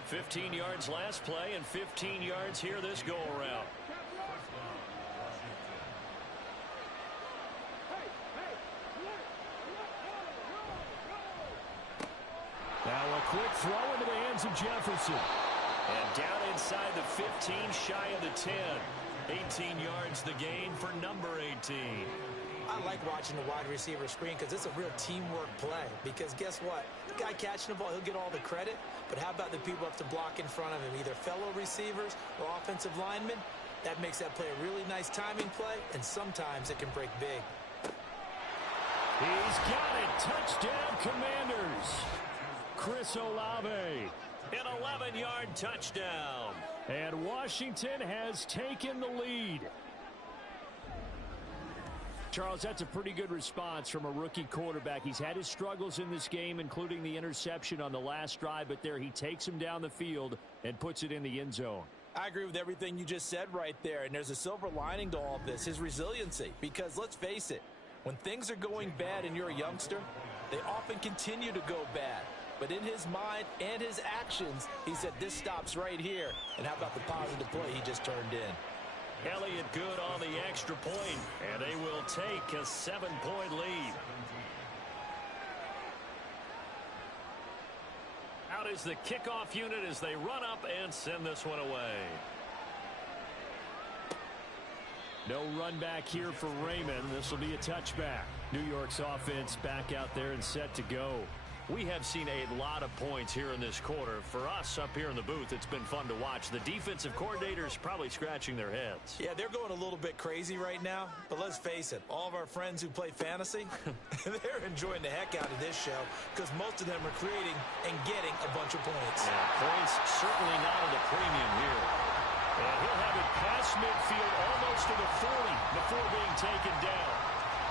15 yards last play and 15 yards here this go-around. Now a quick throw into the hands of Jefferson. And down inside the 15, shy of the 10. 18 yards the gain for number 18. I like watching the wide receiver screen because it's a real teamwork play. Because guess what? The guy catching the ball, he'll get all the credit. But how about the people up to block in front of him? Either fellow receivers or offensive linemen. That makes that play a really nice timing play. And sometimes it can break big. He's got it. Touchdown, Commanders. Chris Olave. An 11-yard touchdown. And Washington has taken the lead. Charles, that's a pretty good response from a rookie quarterback. He's had his struggles in this game, including the interception on the last drive, but there he takes him down the field and puts it in the end zone. I agree with everything you just said right there, and there's a silver lining to all of this, his resiliency. Because let's face it, when things are going bad and you're a youngster, they often continue to go bad. But in his mind and his actions, he said, this stops right here. And how about the positive play he just turned in? Elliott good on the extra point, and they will take a 7-point lead. Out is the kickoff unit as they run up and send this one away. No run back here for Raymond. This will be a touchback. New York's offense back out there and set to go. We have seen a lot of points here in this quarter. For us up here in the booth, it's been fun to watch. The defensive coordinators probably scratching their heads. Yeah, they're going a little bit crazy right now. But let's face it, all of our friends who play fantasy, they're enjoying the heck out of this show because most of them are creating and getting a bunch of points. Yeah, points certainly not at a premium here. And he'll have it past midfield almost to the 40 before being taken down.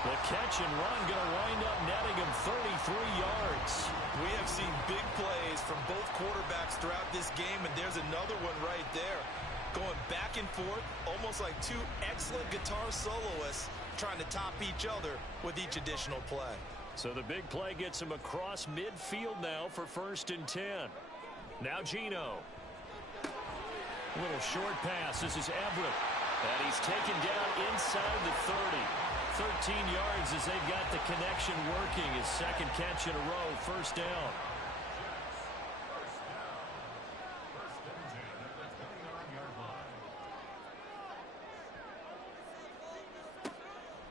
The catch and run going to wind up netting him 33 yards. We have seen big plays from both quarterbacks throughout this game, and there's another one right there. Going back and forth, almost like 2 excellent guitar soloists trying to top each other with each additional play. So the big play gets him across midfield now for 1st and 10. Now Geno. Little short pass. This is Everett. And he's taken down inside the 30. 13 yards as they've got the connection working. His 2nd catch in a row, 1st down.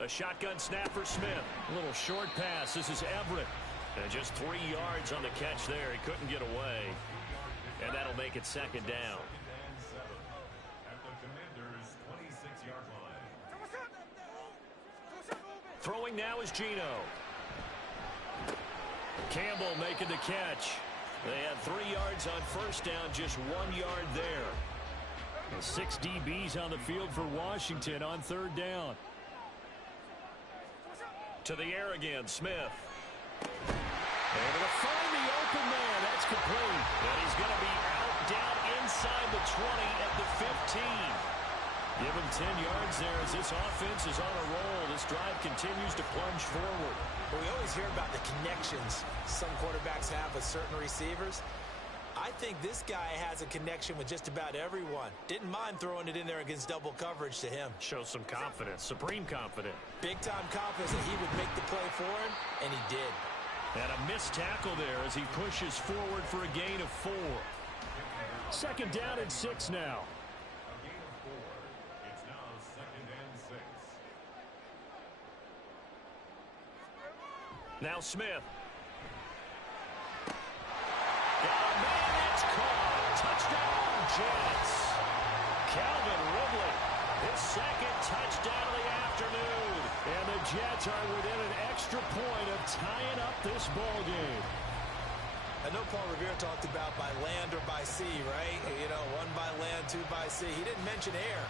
A shotgun snap for Smith. Little short pass. This is Everett. And just 3 yards on the catch there. He couldn't get away. And that'll make it 2nd down. Throwing now is Gino. Campbell making the catch. They had 3 yards on first down, just 1 yard there. 6 DBs on the field for Washington on third down. To the air again, Smith. Able to find the open man. That's complete. And he's going to be out down inside the 20 at the 15. Give him 10 yards there as this offense is on a roll. This drive continues to plunge forward. Well, we always hear about the connections some quarterbacks have with certain receivers. I think this guy has a connection with just about everyone. Didn't mind throwing it in there against double coverage to him. Shows some confidence, supreme confidence. Big-time confidence that he would make the play for him, and he did. And a missed tackle there as he pushes forward for a gain of 4. Second down and 6 now. Now Smith. Got a man, it's caught. Touchdown, Jets. Calvin Ridley, his second touchdown of the afternoon. And the Jets are within an extra point of tying up this ball game. I know Paul Revere talked about by land or by sea, right? You know, 1 by land, 2 by sea. He didn't mention air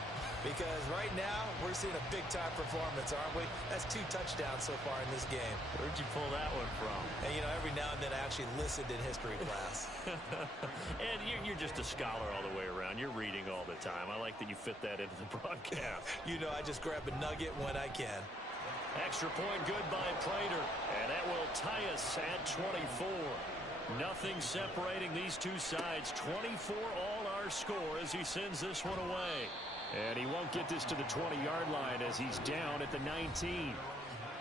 because right now we're seeing a big-time performance, aren't we? That's 2 touchdowns so far in this game. Where'd you pull that one from? And, you know, every now and then I actually listened in history class. And you're just a scholar all the way around. You're reading all the time. I like that you fit that into the broadcast. You know, I just grab a nugget when I can. Extra point good by Prater. And that will tie us at 24. Nothing separating these two sides. 24 all our score as he sends this one away. And he won't get this to the 20-yard line as he's down at the 19.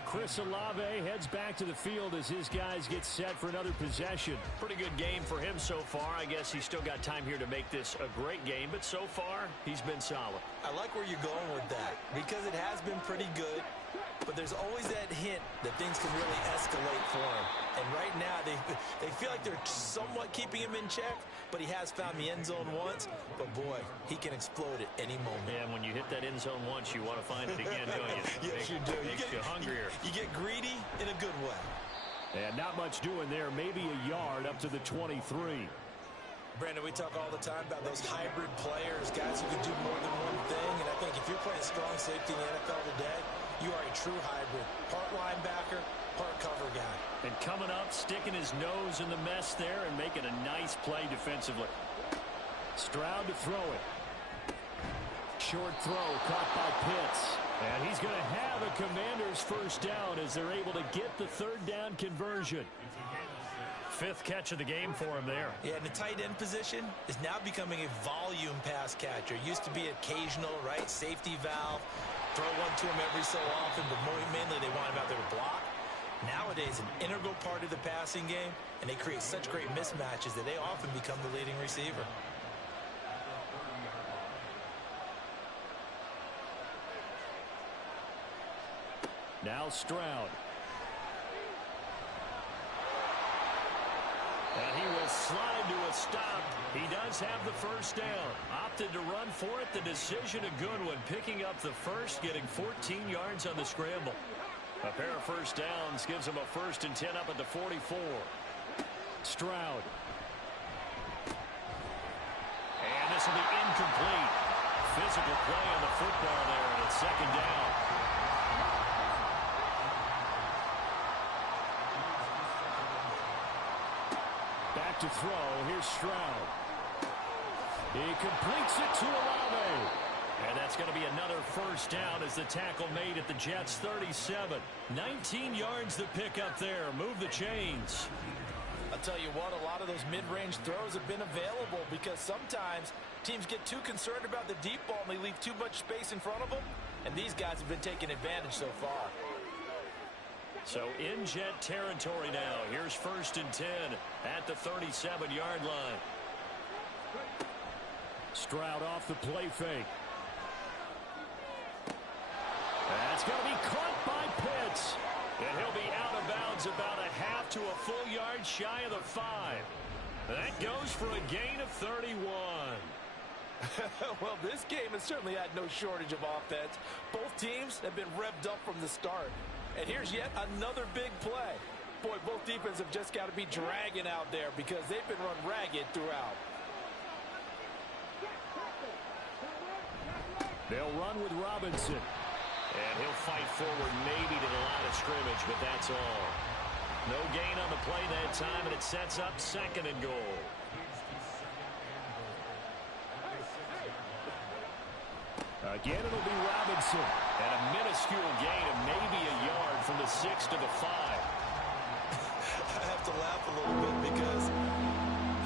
Chris Olave heads back to the field as his guys get set for another possession. Pretty good game for him so far. I guess he's still got time here to make this a great game, but so far he's been solid. I like where you're going with that because it has been pretty good. But there's always that hint that things can really escalate for him. And right now, they feel like they're somewhat keeping him in check, but he has found the end zone once. But, boy, he can explode at any moment. Yeah, when you hit that end zone once, you want to find it again, don't you? Yes, you do. Makes you hungrier. You get greedy in a good way. And not much doing there. Maybe a yard up to the 23. Brandon, we talk all the time about those hybrid players, guys who can do more than one thing. And I think if you're playing strong safety in the NFL today, you are a true hybrid. Part linebacker, part cover guy. And coming up, sticking his nose in the mess there and making a nice play defensively. Stroud to throw it. Short throw caught by Pitts. And he's going to have a Commanders first down as they're able to get the third down conversion. 5th catch of the game for him there. Yeah, and the tight end position is now becoming a volume pass catcher. Used to be occasional, right? Safety valve. Throw one to him every so often, but mainly they want him out there to block. Nowadays, an integral part of the passing game, and they create such great mismatches that they often become the leading receiver. Now Stroud. And he will slide to a stop. He does have the first down. Opted to run for it. The decision a good one. Picking up the first, getting 14 yards on the scramble. A pair of first downs gives him a 1st and 10 up at the 44. Stroud. And this will be incomplete. Physical play on the football there, and it's 2nd down. Back to throw. Here's Stroud. He completes it to Olave. And that's going to be another first down as the tackle made at the Jets' 37. 19 yards to pick up there. Move the chains. I'll tell you what, a lot of those mid-range throws have been available because sometimes teams get too concerned about the deep ball and they leave too much space in front of them. And these guys have been taking advantage so far. So in Jet territory now. Here's 1st and 10 at the 37-yard line. Stroud off the play fake. That's going to be caught by Pitts. And he'll be out of bounds about a half to a full yard shy of the 5. That goes for a gain of 31. Well, this game has certainly had no shortage of offense. Both teams have been revved up from the start. And here's yet another big play. Boy, both defenses have just got to be dragging out there because they've been run ragged throughout. They'll run with Robinson. And he'll fight forward maybe to the line of scrimmage, but that's all. No gain on the play that time, and it sets up 2nd and goal. Again, it'll be Robinson. And a minuscule gain of maybe a yard from the 6 to the 5. I have to laugh a little bit because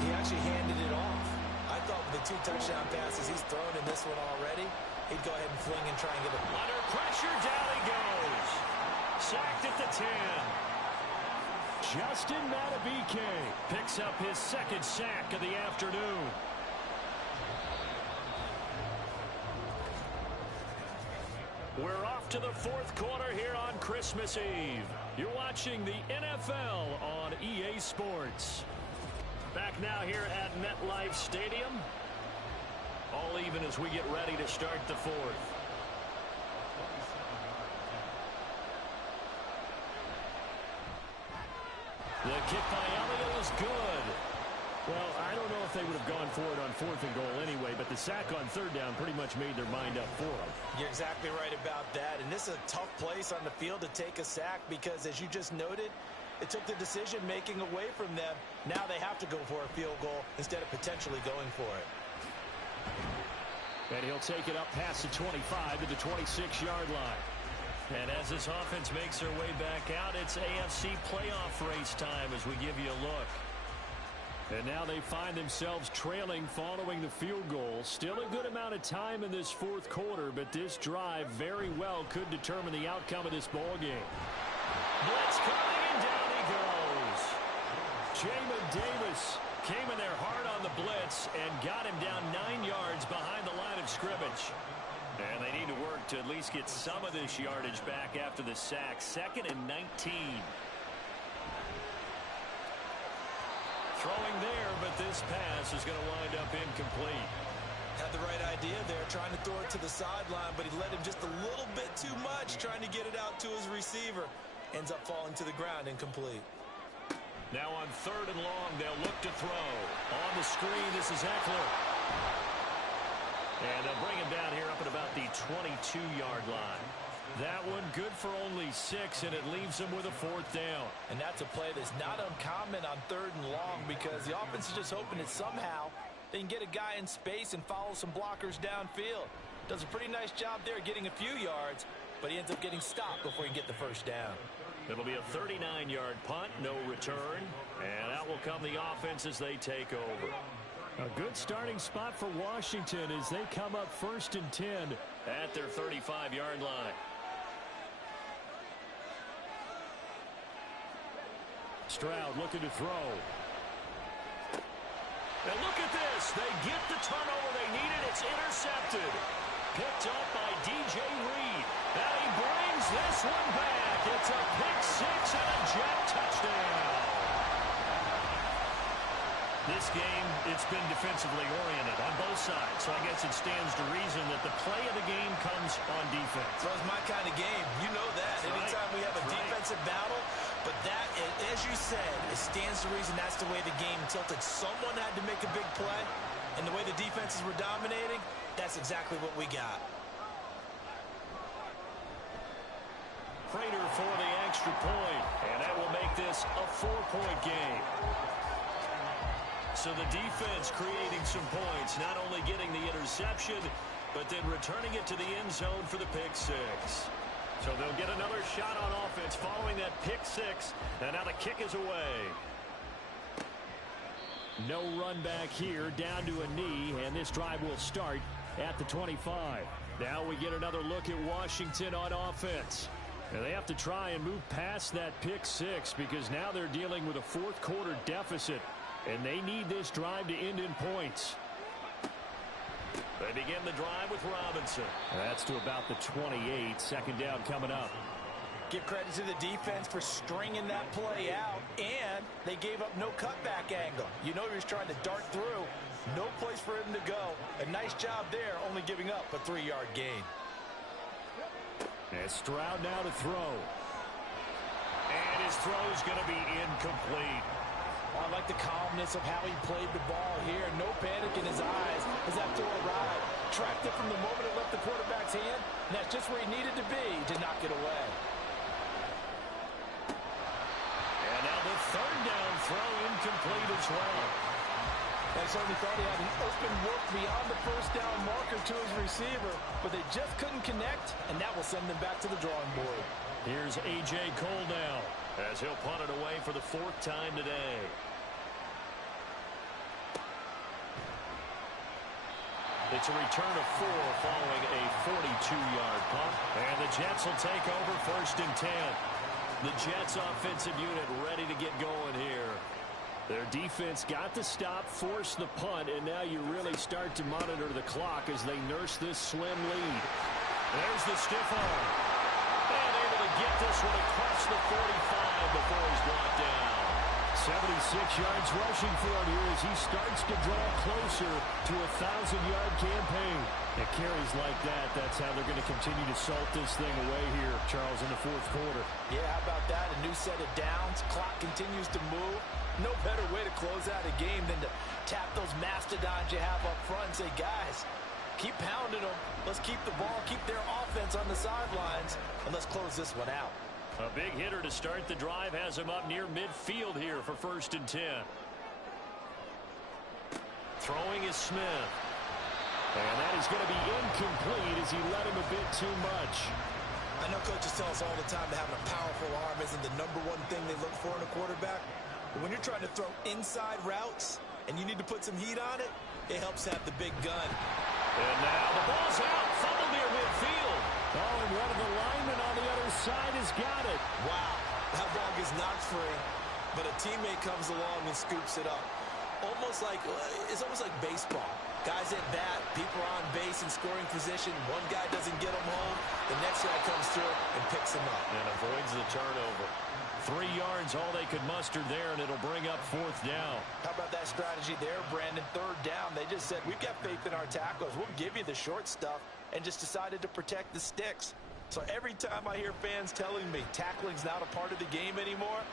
he actually handed it off. I thought with the 2 touchdown passes he's thrown in this one already, he'd go ahead and fling and try and get it. Under pressure, down he goes. Sacked at the 10. Justin Matabike Picks up his 2nd sack of the afternoon. We're off to the 4th quarter here on Christmas Eve. You're watching the NFL on EA Sports. Back now here at MetLife Stadium. All even as we get ready to start the 4th. The kick by Elliott is good. Well, I don't know if they would have gone for it on 4th and goal anyway, but the sack on 3rd down pretty much made their mind up for them. You're exactly right about that. And this is a tough place on the field to take a sack because, as you just noted, it took the decision-making away from them. Now they have to go for a field goal instead of potentially going for it. And he'll take it up past the 25 to the 26-yard line. And as this offense makes their way back out, it's AFC playoff race time as we give you a look. And now they find themselves trailing following the field goal. Still a good amount of time in this 4th quarter, but this drive very well could determine the outcome of this ball game. Blitz coming, and down he goes. Jamin Davis came in there hard on the blitz and got him down 9 yards behind the line of scrimmage. And they need to work to at least get some of this yardage back after the sack. 2nd and 19. Throwing there, but this pass is going to wind up incomplete. Had the right idea there, trying to throw it to the sideline, but he led him just a little bit too much, trying to get it out to his receiver. Ends up falling to the ground, incomplete. Now on 3rd and long, they'll look to throw. On the screen, this is Eckler. And they'll bring him down here up at about the 22-yard line. That one good for only 6, and it leaves them with a 4th down. And that's a play that's not uncommon on 3rd and long because the offense is just hoping that somehow they can get a guy in space and follow some blockers downfield. Does a pretty nice job there getting a few yards, but he ends up getting stopped before he can get the 1st down. It'll be a 39-yard punt, no return, and out will come the offense as they take over. A good starting spot for Washington as they come up 1st and 10 at their 35-yard line. Stroud looking to throw. And look at this. They get the turnover they needed. It's intercepted. Picked up by DJ Reed. And he brings this one back. It's a pick 6 and a jet touchdown. This game, it's been defensively oriented on both sides. So I guess it stands to reason that the play of the game comes on defense. So it's my kind of game. You know that. That's Anytime right. we have a defensive battle, but that, as you said, it stands to reason that's the way the game tilted. Someone had to make a big play, and the way the defenses were dominating, that's exactly what we got. Prater for the extra point, and that will make this a 4-point game. So the defense creating some points, not only getting the interception, but then returning it to the end zone for the pick 6. So they'll get another shot on offense following that pick 6, and now the kick is away. No run back here, down to a knee, and this drive will start at the 25. Now we get another look at Washington on offense. And they have to try and move past that pick 6 because now they're dealing with a 4th quarter deficit, and they need this drive to end in points. They begin the drive with Robinson. That's to about the 28. 2nd down coming up. Give credit to the defense for stringing that play out, and they gave up no cutback angle. You know he was trying to dart through. No place for him to go. A nice job there, only giving up a 3-yard gain. And Stroud now to throw. And his throw's going to be incomplete. I like the calmness of how he played the ball here. No panic in his eyes as that throw arrived. Tracked it from the moment it left the quarterback's hand, and that's just where he needed to be to knock it away. And now the third down throw incomplete as well. They certainly thought he had an open look beyond the first down marker to his receiver, but they just couldn't connect, and that will send them back to the drawing board. Here's A.J. Cole now as he'll punt it away for the 4th time today. It's a return of 4 following a 42-yard punt. And the Jets will take over 1st and 10. The Jets offensive unit ready to get going here. Their defense got the stop, forced the punt, and now you really start to monitor the clock as they nurse this slim lead. There's the stiff arm. And able to get this one across the 45 before he's brought down. 76 yards rushing for him here as he starts to draw closer to a 1,000-yard campaign. At carries like that, that's how they're going to continue to salt this thing away here, Charles, in the 4th quarter. Yeah, how about that? A new set of downs. Clock continues to move. No better way to close out a game than to tap those mastodons you have up front and say, guys, keep pounding them. Let's keep the ball, keep their offense on the sidelines, and let's close this one out. A big hitter to start the drive has him up near midfield here for 1st and 10. Throwing is Smith. And that is going to be incomplete as he let him a bit too much. I know coaches tell us all the time that having a powerful arm isn't the #1 thing they look for in a quarterback. But when you're trying to throw inside routes and you need to put some heat on it, it helps have the big gun. And now the ball's out. Fumble near midfield. Oh, and one of the linemen on the other side has got it. Wow. That ball gets knocked free, but a teammate comes along and scoops it up. It's almost like baseball. Guys at bat, people are on base in scoring position. One guy doesn't get him home. The next guy comes through and picks him up. And avoids the turnover. 3 yards, all they could muster there, and it'll bring up 4th down. How about that strategy there, Brandon? 3rd down, they just said, we've got faith in our tackles. We'll give you the short stuff, and just decided to protect the sticks. So every time I hear fans telling me tackling's not a part of the game anymore,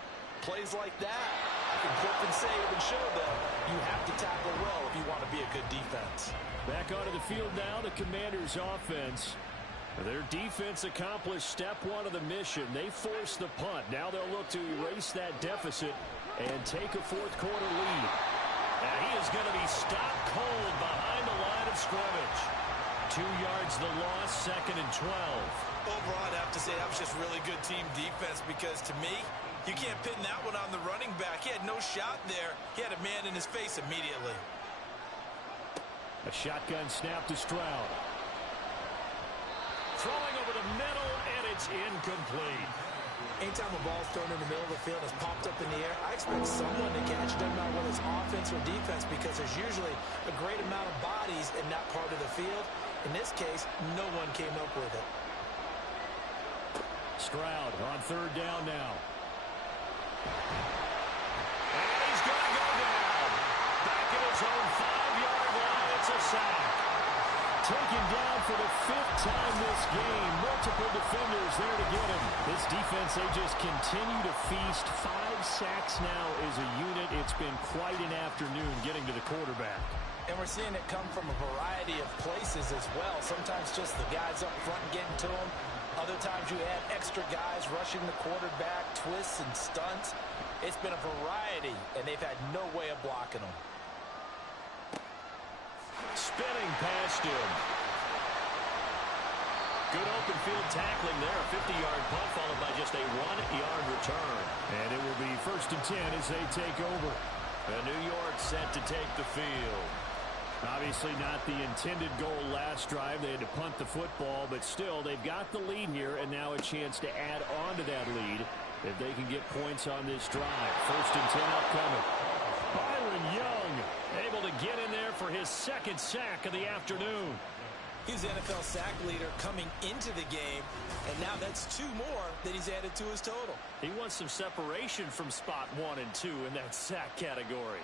plays like that, I can clip and save and show them you have to tackle well if you want to be a good defense. Back onto the field now, the Commanders' offense. Their defense accomplished step 1 of the mission. They forced the punt. Now they'll look to erase that deficit and take a 4th quarter lead. Now he is going to be stopped cold behind the line of scrimmage. 2 yards the loss, 2nd and 12. Overall, I'd have to say that was just really good team defense because, to me, you can't pin that one on the running back. He had no shot there. He had a man in his face immediately. A shotgun snap to Stroud. Throwing over the middle, and it's incomplete. Anytime a ball's thrown in the middle of the field and is popped up in the air, I expect someone to catch it, doesn't matter whether it's offense or defense, because there's usually a great amount of bodies in that part of the field. In this case, no one came up with it. Stroud on 3rd down now. And he's going to go down. Back at his own 5-yard line, it's a sack. Taken down for the 5th time this game. Multiple defenders there to get him. This defense, they just continue to feast. 5 sacks now as a unit. It's been quite an afternoon getting to the quarterback. And we're seeing it come from a variety of places as well. Sometimes just the guys up front getting to him. Other times you add extra guys rushing the quarterback, twists and stunts. It's been a variety, and they've had no way of blocking them. Spinning past him. Good open field tackling there. A 50-yard punt followed by just a 1-yard return. And it will be 1st and 10 as they take over. And New York set to take the field. Obviously not the intended goal last drive. They had to punt the football, but still, they've got the lead here, and now a chance to add on to that lead if they can get points on this drive. 1st and 10 upcoming. Byron Young able to get in there for his 2nd sack of the afternoon. He's the NFL sack leader coming into the game, and now that's 2 more that he's added to his total. He wants some separation from spot 1 and 2 in that sack category.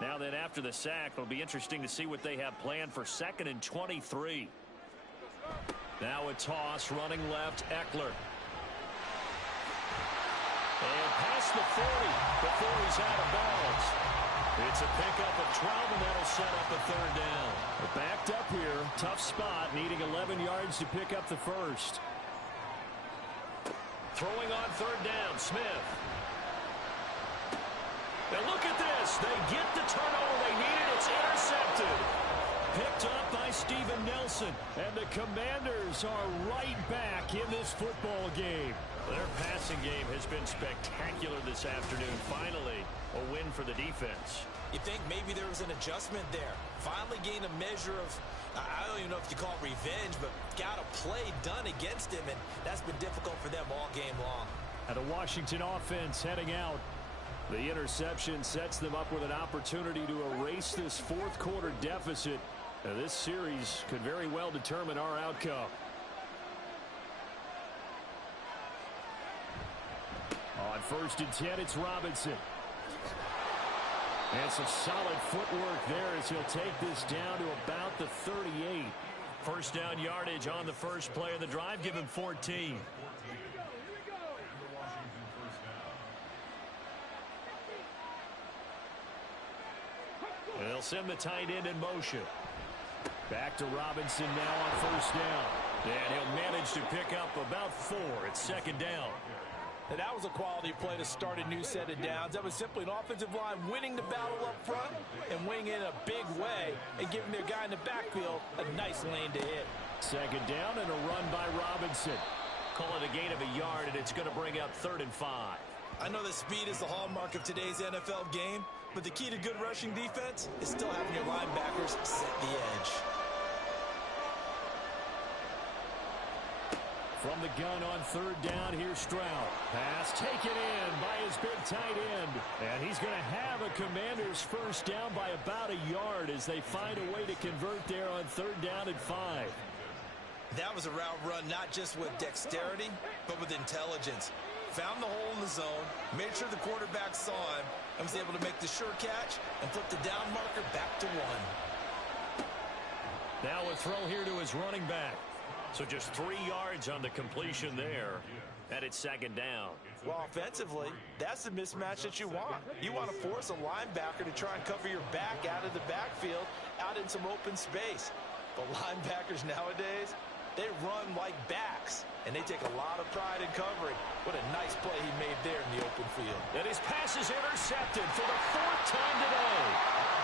Now then, after the sack, it'll be interesting to see what they have planned for 2nd and 23. Now a toss, running left, Eckler. And past the 40 before he's out of bounds. It's a pickup of 12, and that'll set up a 3rd down. They're backed up here. Tough spot, needing 11 yards to pick up the first. Throwing on 3rd down, Smith. And look at this. They get the turnover they needed. It's intercepted. Picked up by Steven Nelson. And the Commanders are right back in this football game. Their passing game has been spectacular this afternoon. Finally, a win for the defense. You think maybe there was an adjustment there. Finally gained a measure of, I don't even know if you call it revenge, but got a play done against him, and that's been difficult for them all game long. And the Washington offense heading out. The interception sets them up with an opportunity to erase this 4th quarter deficit. Now, this series could very well determine our outcome. On 1st and 10, it's Robinson. And some solid footwork there as he'll take this down to about the 38. 1st down yardage on the first play of the drive. Give him 14. And they'll send the tight end in motion. Back to Robinson now on 1st down. And he'll manage to pick up about 4. It's 2nd down. And that was a quality play to start a new set of downs. That was simply an offensive line winning the battle up front and winning in a big way and giving their guy in the backfield a nice lane to hit. 2nd down and a run by Robinson. Call it a gain of a yard, and it's going to bring up 3rd and 5. I know that speed is the hallmark of today's NFL game, but the key to good rushing defense is still having your linebackers set the edge. From the gun on 3rd down, here's Stroud. Pass taken in by his big tight end. And he's going to have a Commanders 1st down by about a yard as they find a way to convert there on 3rd down and 5. That was a route run not just with dexterity, but with intelligence. Found the hole in the zone, made sure the quarterback saw him, and was able to make the sure catch and flip the down marker back to 1. Now a throw here to his running back. So just 3 yards on the completion there. And it's 2nd down. Well, offensively, that's the mismatch that you want. You want to force a linebacker to try and cover your back out of the backfield, out in some open space. But linebackers nowadays, they run like backs, and they take a lot of pride in covering. What a nice play he made there in the open field. And his pass is intercepted for the 4th time today.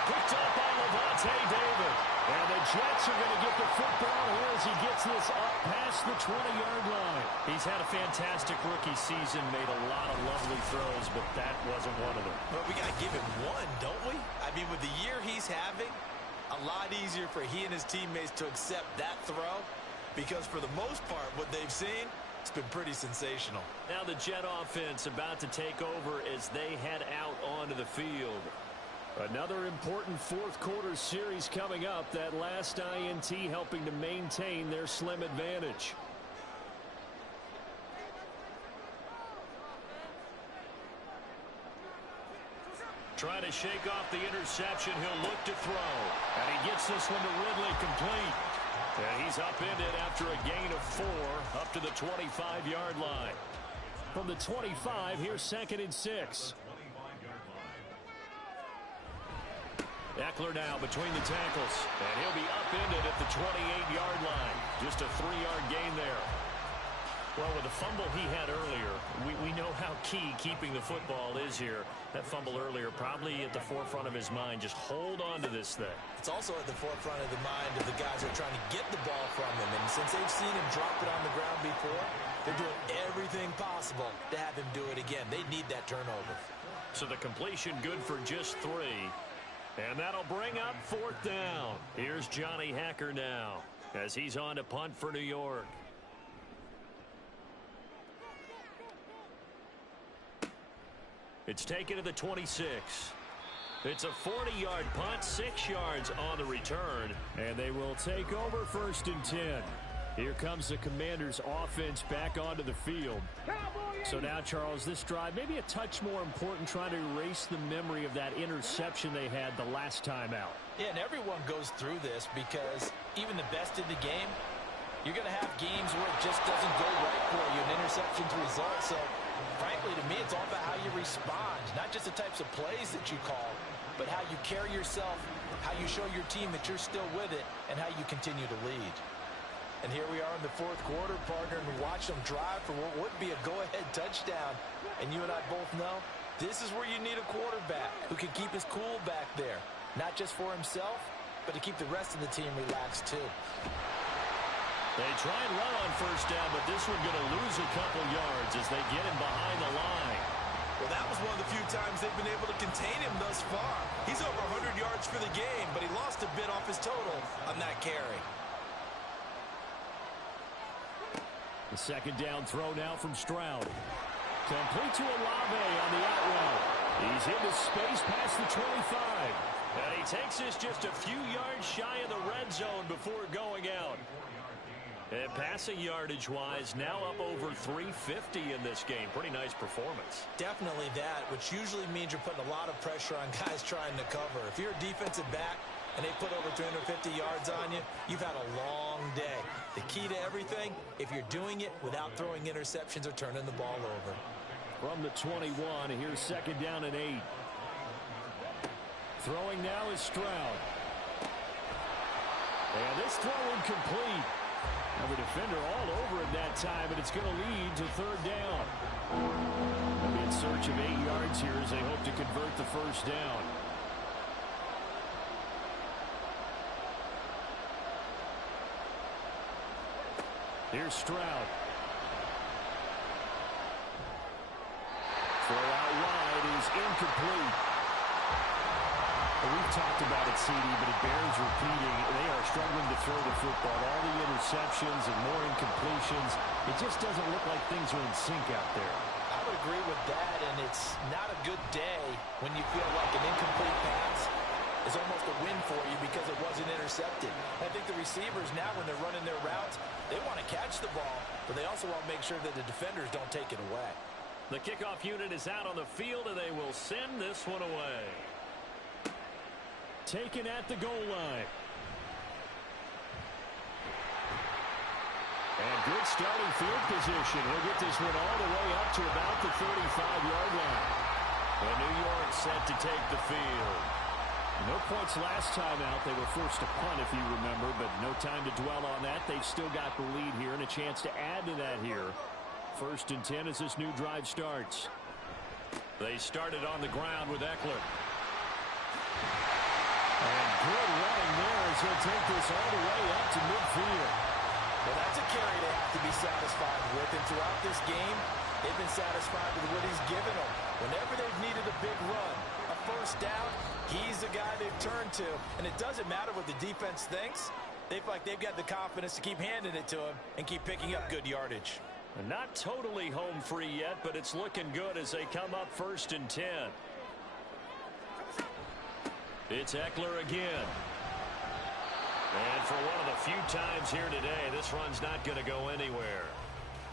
Picked up by Levante David. And the Jets are going to get the football here as he gets this up past the 20-yard line. He's had a fantastic rookie season, made a lot of lovely throws, but that wasn't one of them. Well, we got to give him one, don't we? I mean, with the year he's having, a lot easier for he and his teammates to accept that throw, because for the most part, what they've seen, it's been pretty sensational. Now the Jet offense about to take over as they head out onto the field. Another important 4th quarter series coming up. That last INT helping to maintain their slim advantage. Trying to shake off the interception. He'll look to throw. And he gets this one to Ridley complete. And he's upended after a gain of 4 up to the 25-yard line. From the 25, here's 2nd and 6. Eckler now between the tackles, and he'll be upended at the 28-yard line. Just a 3-yard gain there. Well, with the fumble he had earlier, we know how key keeping the football is here. That fumble earlier probably at the forefront of his mind. Just hold on to this thing. It's also at the forefront of the mind of the guys who are trying to get the ball from him. And since they've seen him drop it on the ground before, they're doing everything possible to have him do it again. They need that turnover. So the completion good for just 3. And that'll bring up 4th down. Here's Johnny Hacker now as he's on to punt for New York. It's taken to the 26. It's a 40-yard punt, 6 yards on the return. And they will take over 1st and 10. Here comes the Commanders' offense back onto the field. So now, Charles, this drive maybe a touch more important, trying to erase the memory of that interception they had the last time out. Yeah, and everyone goes through this because even the best in the game, you're going to have games where it just doesn't go right for you, an interception's result. So, frankly, to me, it's all about how you respond, not just the types of plays that you call, but how you carry yourself, how you show your team that you're still with it, and how you continue to lead. And here we are in the 4th quarter, partner, and we watch them drive for what would be a go-ahead touchdown. And you and I both know this is where you need a quarterback who can keep his cool back there, not just for himself, but to keep the rest of the team relaxed too. They try and run on 1st down, but this one going to lose a couple yards as they get him behind the line. Well, that was one of the few times they've been able to contain him thus far. He's over 100 yards for the game, but he lost a bit off his total on that carry. The 2nd down throw now from Stroud. Complete to Olave on the out route. He's into space past the 25. And he takes this just a few yards shy of the red zone before going out. And passing yardage-wise, now up over 350 in this game. Pretty nice performance. Definitely that, which usually means you're putting a lot of pressure on guys trying to cover. If you're a defensive back and they put over 350 yards on you, you've had a long day. The key to everything, if you're doing it without throwing interceptions or turning the ball over. From the 21, here's 2nd down and 8. Throwing now is Stroud. And this throw incomplete. Now the defender all over it that time, and it's going to lead to 3rd down. In search of 8 yards here as they hope to convert the 1st down. Here's Stroud. Throw out wide is incomplete. We've talked about it, CD, but it bears repeating. They are struggling to throw the football. All the interceptions and more incompletions. It just doesn't look like things are in sync out there. I would agree with that, and it's not a good day when you feel like an incomplete pass is almost a win for you because it wasn't intercepted. I think the receivers now, when they're running their routes, they want to catch the ball, but they also want to make sure that the defenders don't take it away. The kickoff unit is out on the field, and they will send this one away. Taken at the goal line. And good starting field position. He'll get this one all the way up to about the 35-yard line. And New York set to take the field. No points last time out. They were forced to punt, if you remember, but no time to dwell on that. They've still got the lead here and a chance to add to that here. 1st and 10 as this new drive starts. They started on the ground with Eckler. And good running there as he'll take this all the way up to midfield. Well, that's a carry they have to be satisfied with. And throughout this game, they've been satisfied with what he's given them. Whenever they've needed a big run, a 1st down, he's the guy they've turned to. And it doesn't matter what the defense thinks. They feel like they've got the confidence to keep handing it to him and keep picking up good yardage. Not totally home free yet, but it's looking good as they come up 1st and 10. It's Eckler again. And for one of the few times here today, this run's not going to go anywhere.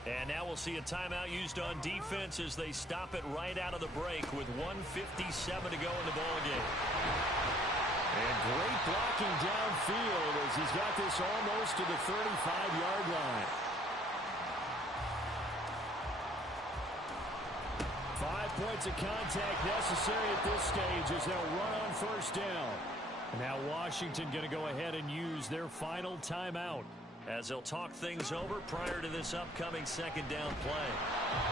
And now we'll see a timeout used on defense as they stop it right out of the break with 1:57 to go in the ballgame. And great blocking downfield as he's got this almost to the 35-yard line. 5 points of contact necessary at this stage as they'll run on 1st down. Now Washington going to go ahead and use their final timeout as they'll talk things over prior to this upcoming 2nd down play.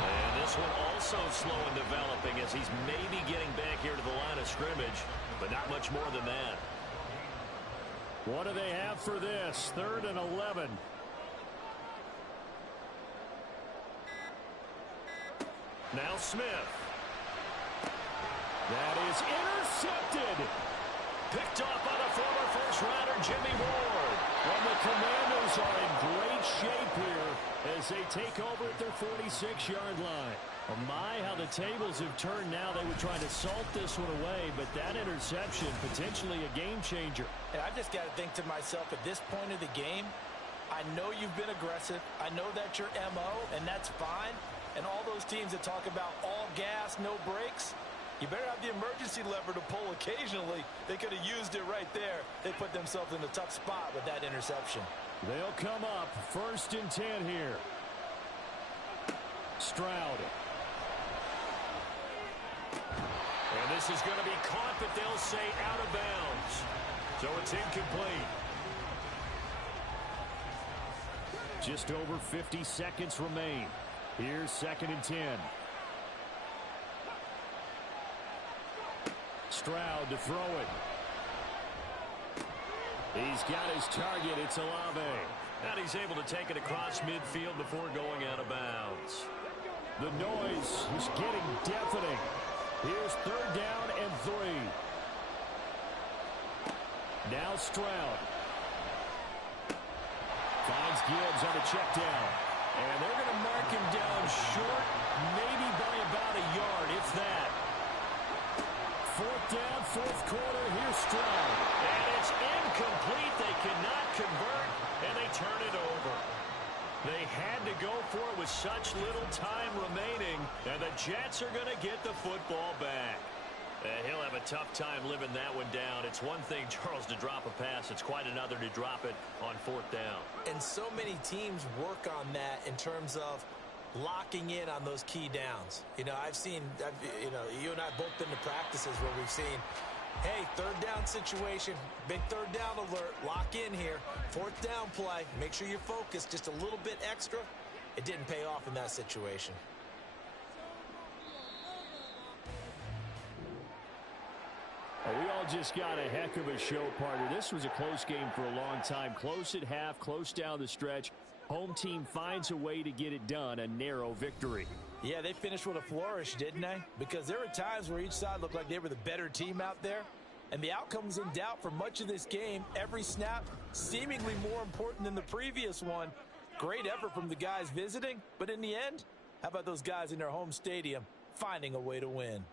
And this one also slow in developing as he's maybe getting back here to the line of scrimmage, but not much more than that. What do they have for this? 3rd and 11. Now Smith. That is intercepted. Picked off by the former 1st rounder, Jimmy Ward. Well, the Commanders are in great shape here as they take over at their 46-yard line. Oh my, how the tables have turned now. They were trying to salt this one away, but that interception, potentially a game changer. And I just got to think to myself, at this point of the game, I know you've been aggressive. I know that's your MO, and that's fine. And all those teams that talk about all gas, no brakes, you better have the emergency lever to pull occasionally. They could have used it right there. They put themselves in a tough spot with that interception. They'll come up 1st and 10 here. Stroud. And this is going to be caught, but they'll say out of bounds. So it's incomplete. Just over 50 seconds remain. Here's 2nd and 10. Stroud to throw it. He's got his target. It's Olave. And he's able to take it across midfield before going out of bounds. The noise is getting deafening. Here's 3rd down and 3. Now Stroud. Finds Gibbs on a check down. And they're going to mark him down short, maybe by about a yard, if that. 4th down, 4th quarter. Here's Stroud. And it's incomplete. They cannot convert, and they turn it over. They had to go for it with such little time remaining, and the Jets are going to get the football back. He'll have a tough time living that one down. It's one thing, Charles, to drop a pass. It's quite another to drop it on 4th down. And so many teams work on that in terms of locking in on those key downs. You know, you and I both been to practices where we've seen, hey, 3rd down situation, big 3rd down alert, lock in here, 4th down play, make sure you're focused just a little bit extra. It didn't pay off in that situation. We all just got a heck of a show, partner. This was a close game for a long time. Close at half, close down the stretch. Home team finds a way to get it done, a narrow victory. Yeah, they finished with a flourish, didn't they? Because there were times where each side looked like they were the better team out there. And the outcome was in doubt for much of this game. Every snap seemingly more important than the previous one. Great effort from the guys visiting. But in the end, how about those guys in their home stadium finding a way to win?